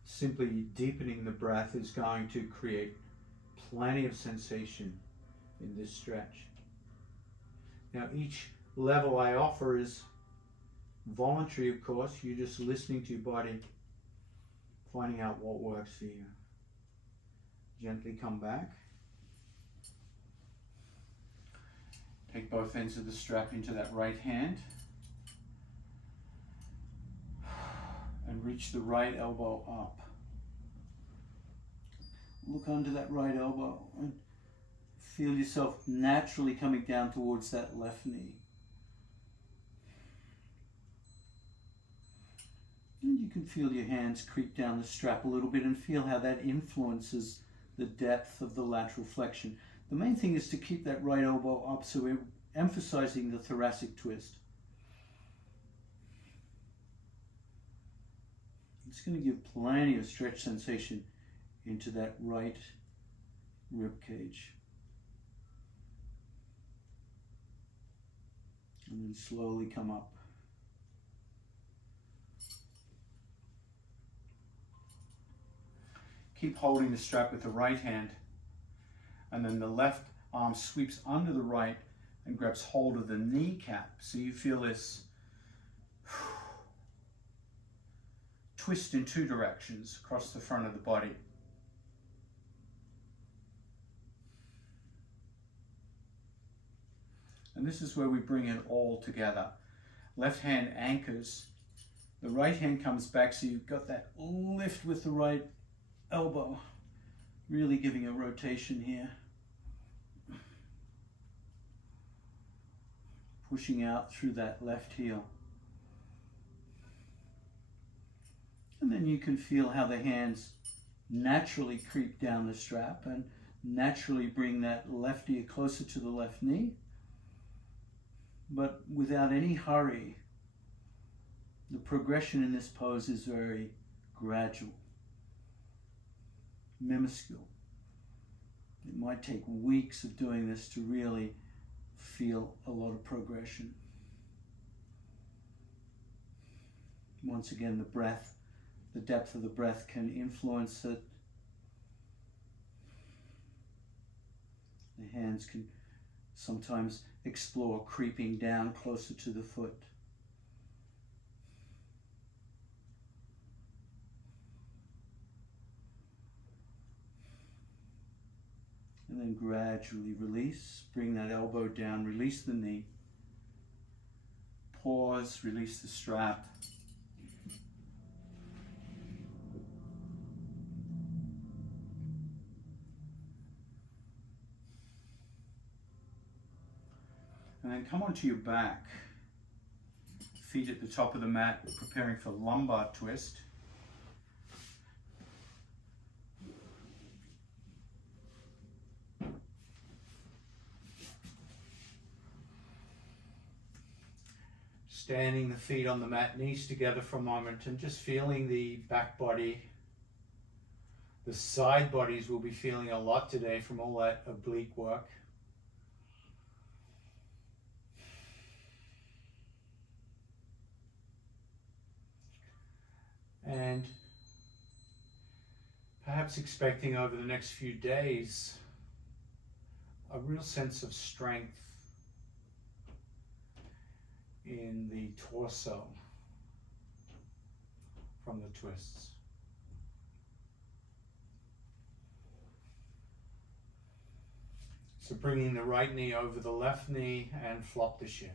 Simply deepening the breath is going to create plenty of sensation in this stretch. Now each level I offer is voluntary, of course. You're just listening to your body, finding out what works for you. Gently come back. Take both ends of the strap into that right hand. And reach the right elbow up. Look under that right elbow and feel yourself naturally coming down towards that left knee. And you can feel your hands creep down the strap a little bit and feel how that influences the depth of the lateral flexion. The main thing is to keep that right elbow up, so we're emphasizing the thoracic twist. It's going to give plenty of stretch sensation into that right rib cage. And then slowly come up. Keep holding the strap with the right hand, and then the left arm sweeps under the right and grabs hold of the kneecap. So you feel this twist in two directions across the front of the body. And this is where we bring it all together. Left hand anchors, the right hand comes back, so you've got that lift with the right elbow, really giving a rotation here. Pushing out through that left heel. And then you can feel how the hands naturally creep down the strap and naturally bring that left ear closer to the left knee, but without any hurry. The progression in this pose is very gradual, minuscule. It might take weeks of doing this to really feel a lot of progression. Once again, the breath, the depth of the breath can influence it. The hands can sometimes explore creeping down closer to the foot. And then gradually release. Bring that elbow down, release the knee. Pause, release the strap. And then come onto your back. Feet at the top of the mat, preparing for lumbar twist. Standing the feet on the mat, knees together for a moment, and just feeling the back body. The side bodies will be feeling a lot today from all that oblique work. And perhaps expecting over the next few days a real sense of strength in the torso from the twists. So bringing the right knee over the left knee and flop the shin.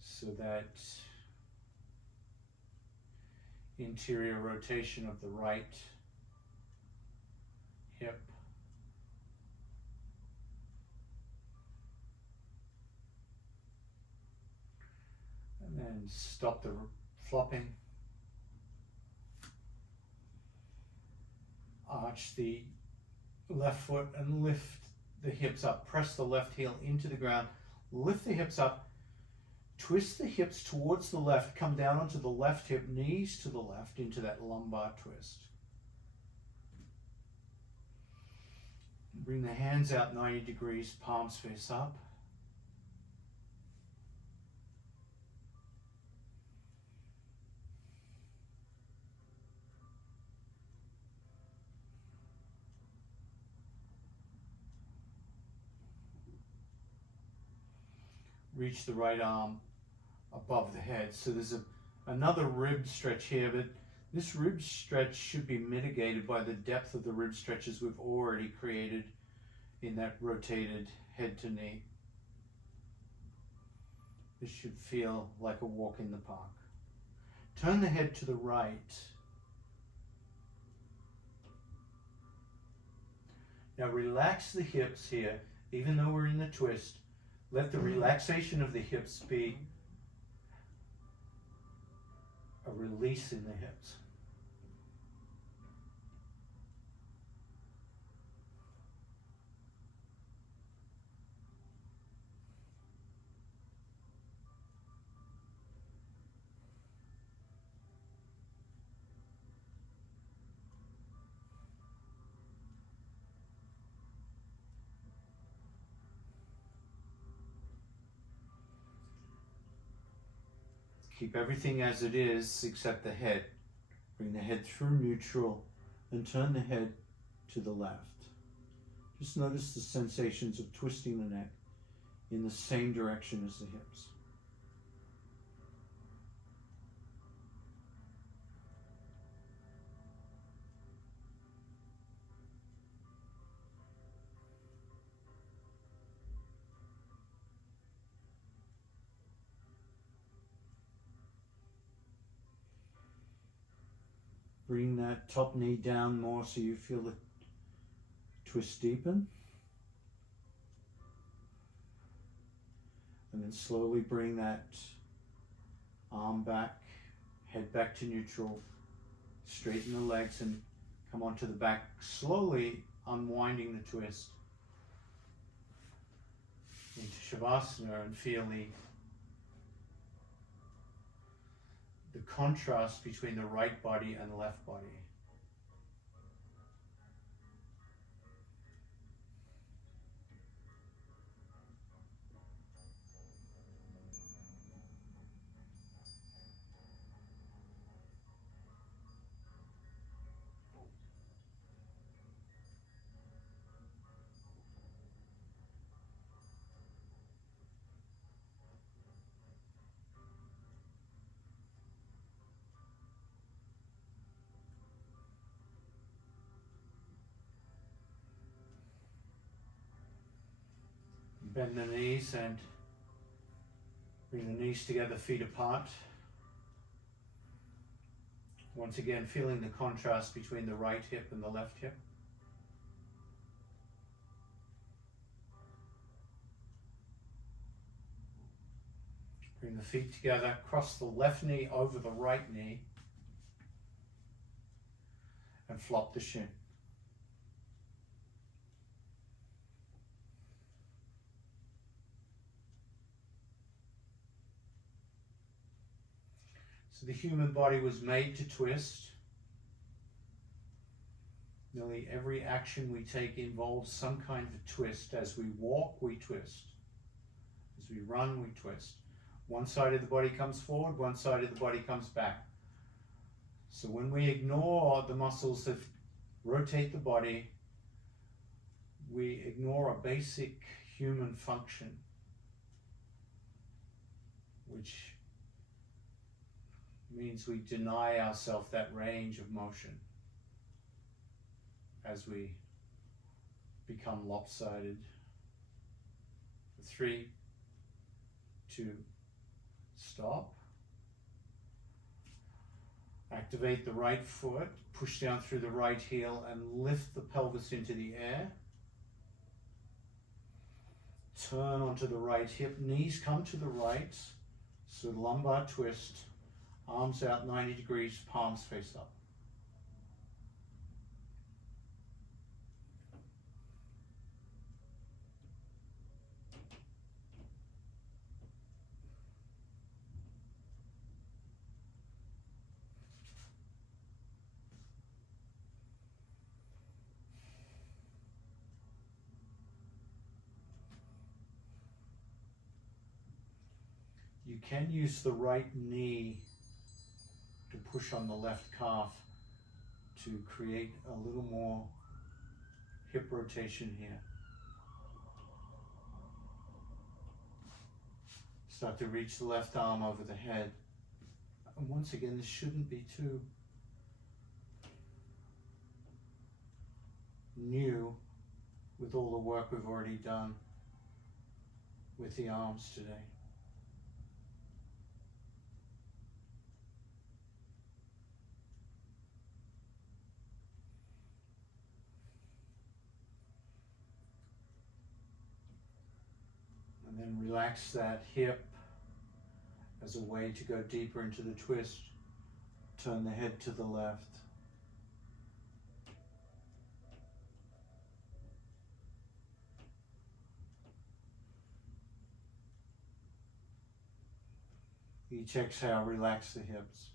So that interior rotation of the right hip. And then stop the flopping. Arch the left foot and lift the hips up. Press the left heel into the ground. Lift the hips up. Twist the hips towards the left. Come down onto the left hip, knees to the left into that lumbar twist. Bring the hands out 90 degrees, palms face up. Reach the right arm above the head. So there's another rib stretch here, but this rib stretch should be mitigated by the depth of the rib stretches we've already created in that rotated head to knee. This should feel like a walk in the park. Turn the head to the right. Now relax the hips here, even though we're in the twist. Let the relaxation of the hips be a release in the hips. Keep everything as it is except the head. Bring the head through neutral and turn the head to the left. Just notice the sensations of twisting the neck in the same direction as the hips. Bring that top knee down more so you feel the twist deepen. And then slowly bring that arm back, head back to neutral, straighten the legs and come onto the back, slowly unwinding the twist into Shavasana and feel the contrast between the right body and the left body. Bend the knees and bring the knees together, feet apart. Once again, feeling the contrast between the right hip and the left hip. Bring the feet together, cross the left knee over the right knee, and flop the shin. So the human body was made to twist. Nearly every action we take involves some kind of a twist. As we walk, we twist. As we run, we twist. One side of the body comes forward, one side of the body comes back. So when we ignore the muscles that rotate the body, we ignore a basic human function, which means we deny ourselves that range of motion as we become lopsided. 3, 2, stop. Activate the right foot, push down through the right heel and lift the pelvis into the air. Turn onto the right hip, knees come to the right, so lumbar twist, arms out 90 degrees, palms face up. You can use the right knee to push on the left calf to create a little more hip rotation here. Start to reach the left arm over the head. And once again, this shouldn't be too new with all the work we've already done with the arms today. And then relax that hip as a way to go deeper into the twist. Turn the head to the left. Each exhale, relax the hips.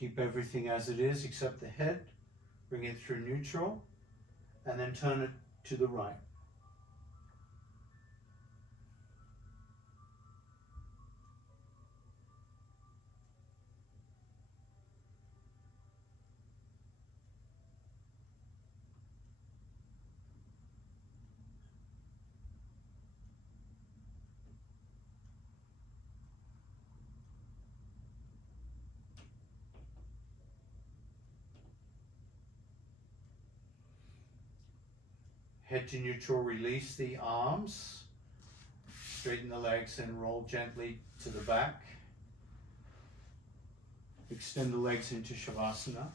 Keep everything as it is except the head. Bring it through neutral and then turn it to the right. Head to neutral, release the arms, straighten the legs and roll gently to the back. Extend the legs into Shavasana.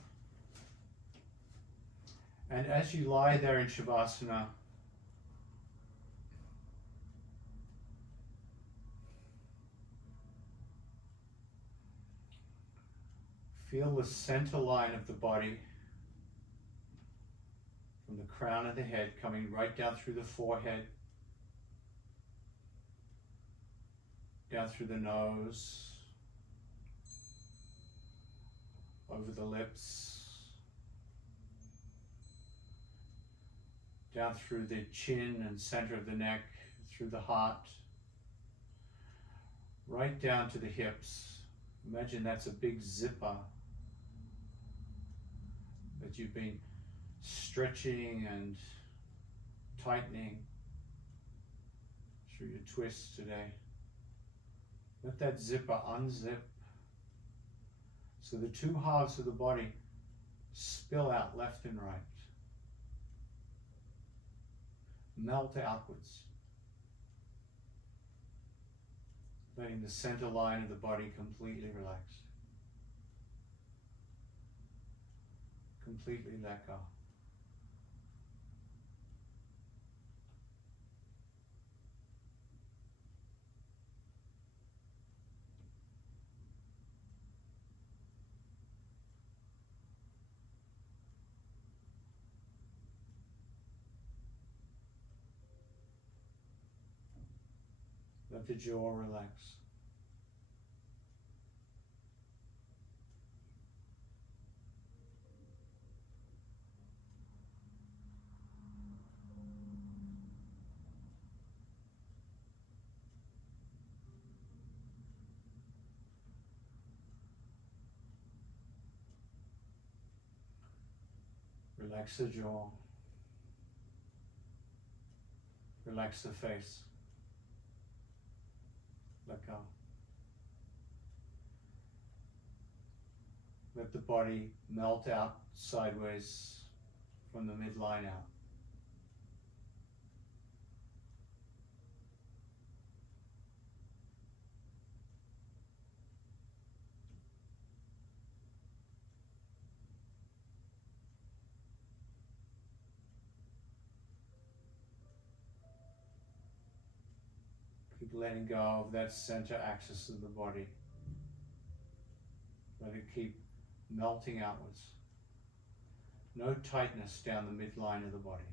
And as you lie there in Shavasana, feel the center line of the body from the crown of the head coming right down through the forehead, down through the nose, over the lips, down through the chin and center of the neck, through the heart, right down to the hips. Imagine that's a big zipper that you've been stretching and tightening through your twists today. Let that zipper unzip so the two halves of the body spill out left and right. Melt outwards. Letting the center line of the body completely relax. Completely let go. Let the jaw relax. Relax the jaw. Relax the face. Let go. Let the body melt out sideways from the midline out. Keep letting go of that center axis of the body. Let it keep melting outwards. No tightness down the midline of the body.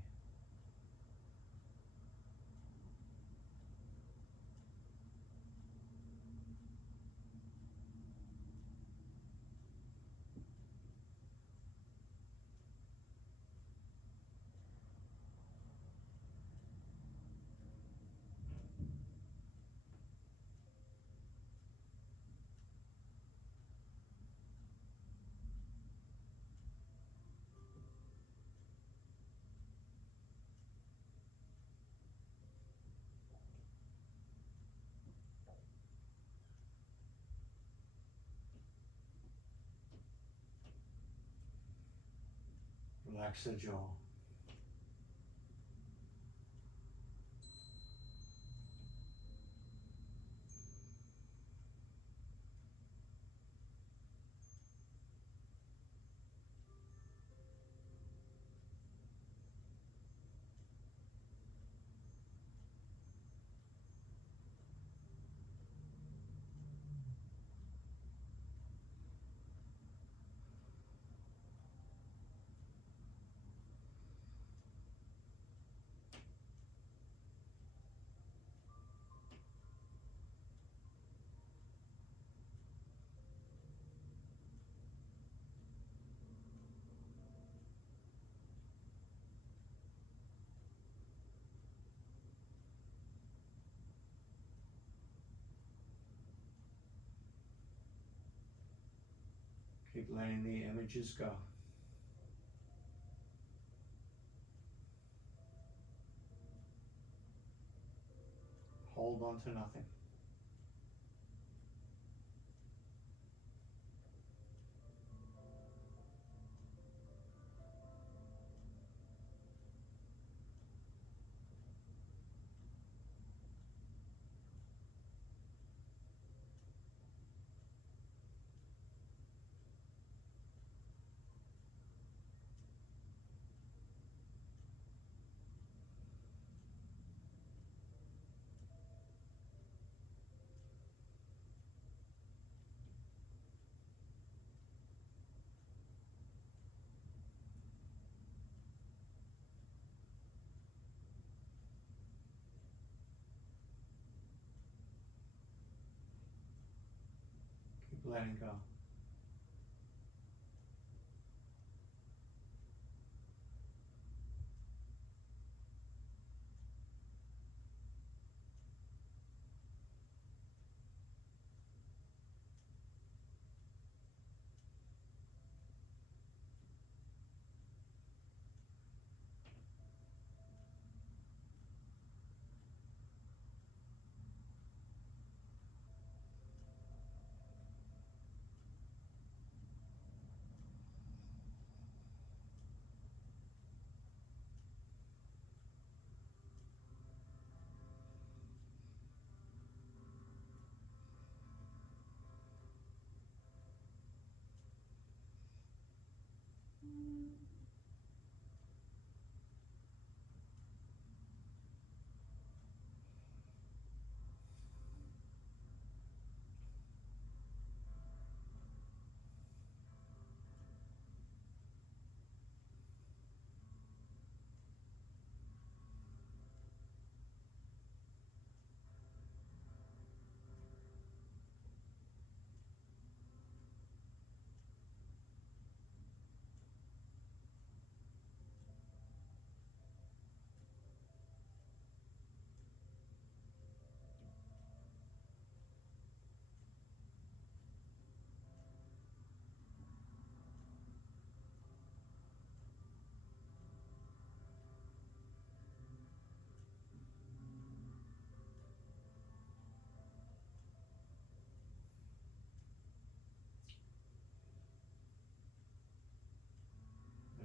Relax the jaw. Keep letting the images go. Hold on to nothing. Keep letting go.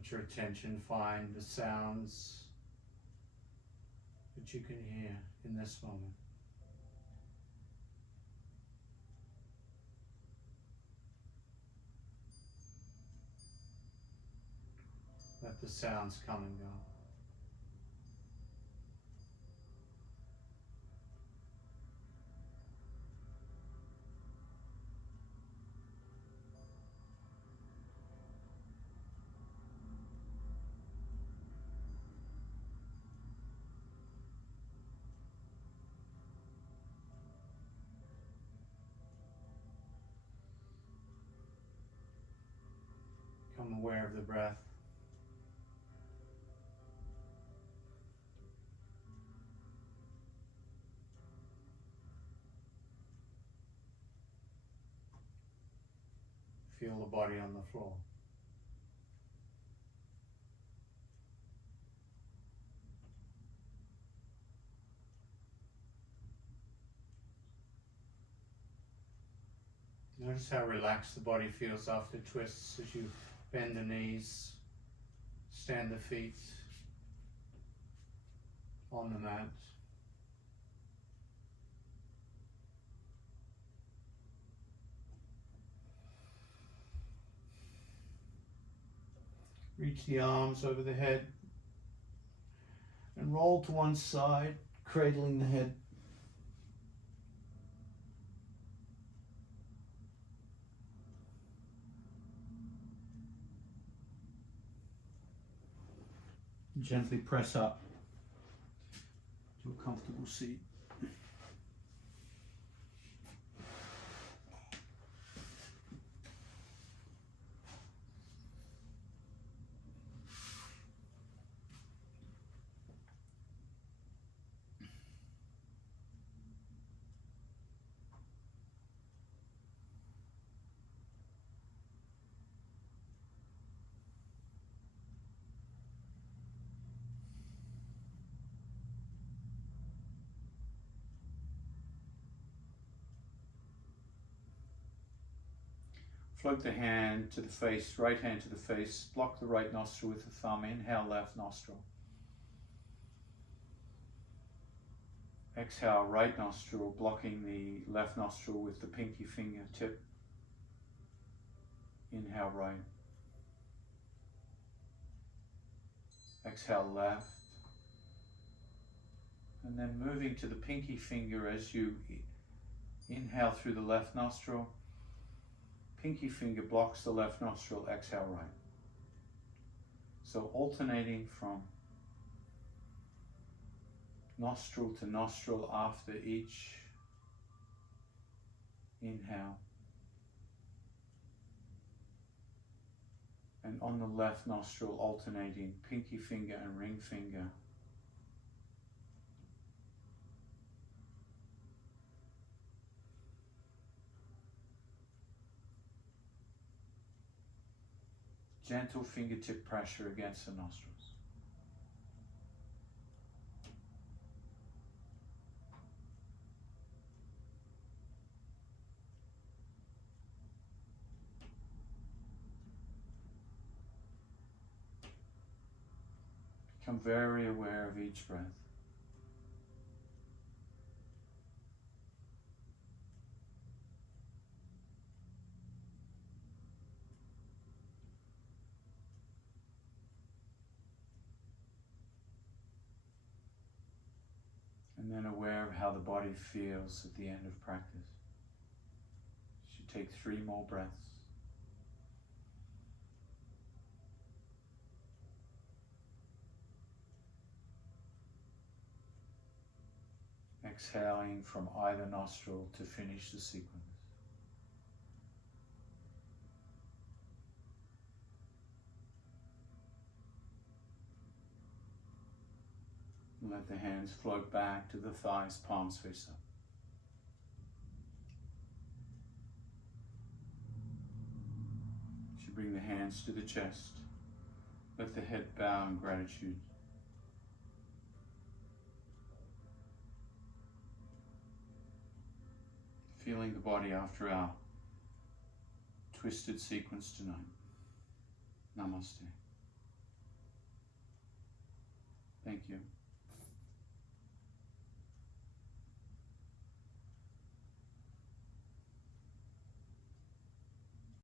Let your attention find the sounds that you can hear in this moment. Let the sounds come and go. Become aware of the breath. Feel the body on the floor. Notice how relaxed the body feels after twists as you bend the knees, stand the feet on the mat. Reach the arms over the head and roll to one side, cradling the head. Gently press up to a comfortable seat. Float the hand to the face, right hand to the face, block the right nostril with the thumb, inhale left nostril. Exhale right nostril, blocking the left nostril with the pinky finger tip. Inhale right. Exhale left. And then moving to the pinky finger as you inhale through the left nostril. Pinky finger blocks the left nostril, exhale right. So alternating from nostril to nostril after each inhale. And on the left nostril alternating pinky finger and ring finger. Gentle fingertip pressure against the nostrils. Become very aware of each breath. And then aware of how the body feels at the end of practice. You should take 3 more breaths. Exhaling from either nostril to finish the sequence. And let the hands float back to the thighs, palms face up. As you bring the hands to the chest, let the head bow in gratitude. Feeling the body after our twisted sequence tonight. Namaste. Thank you.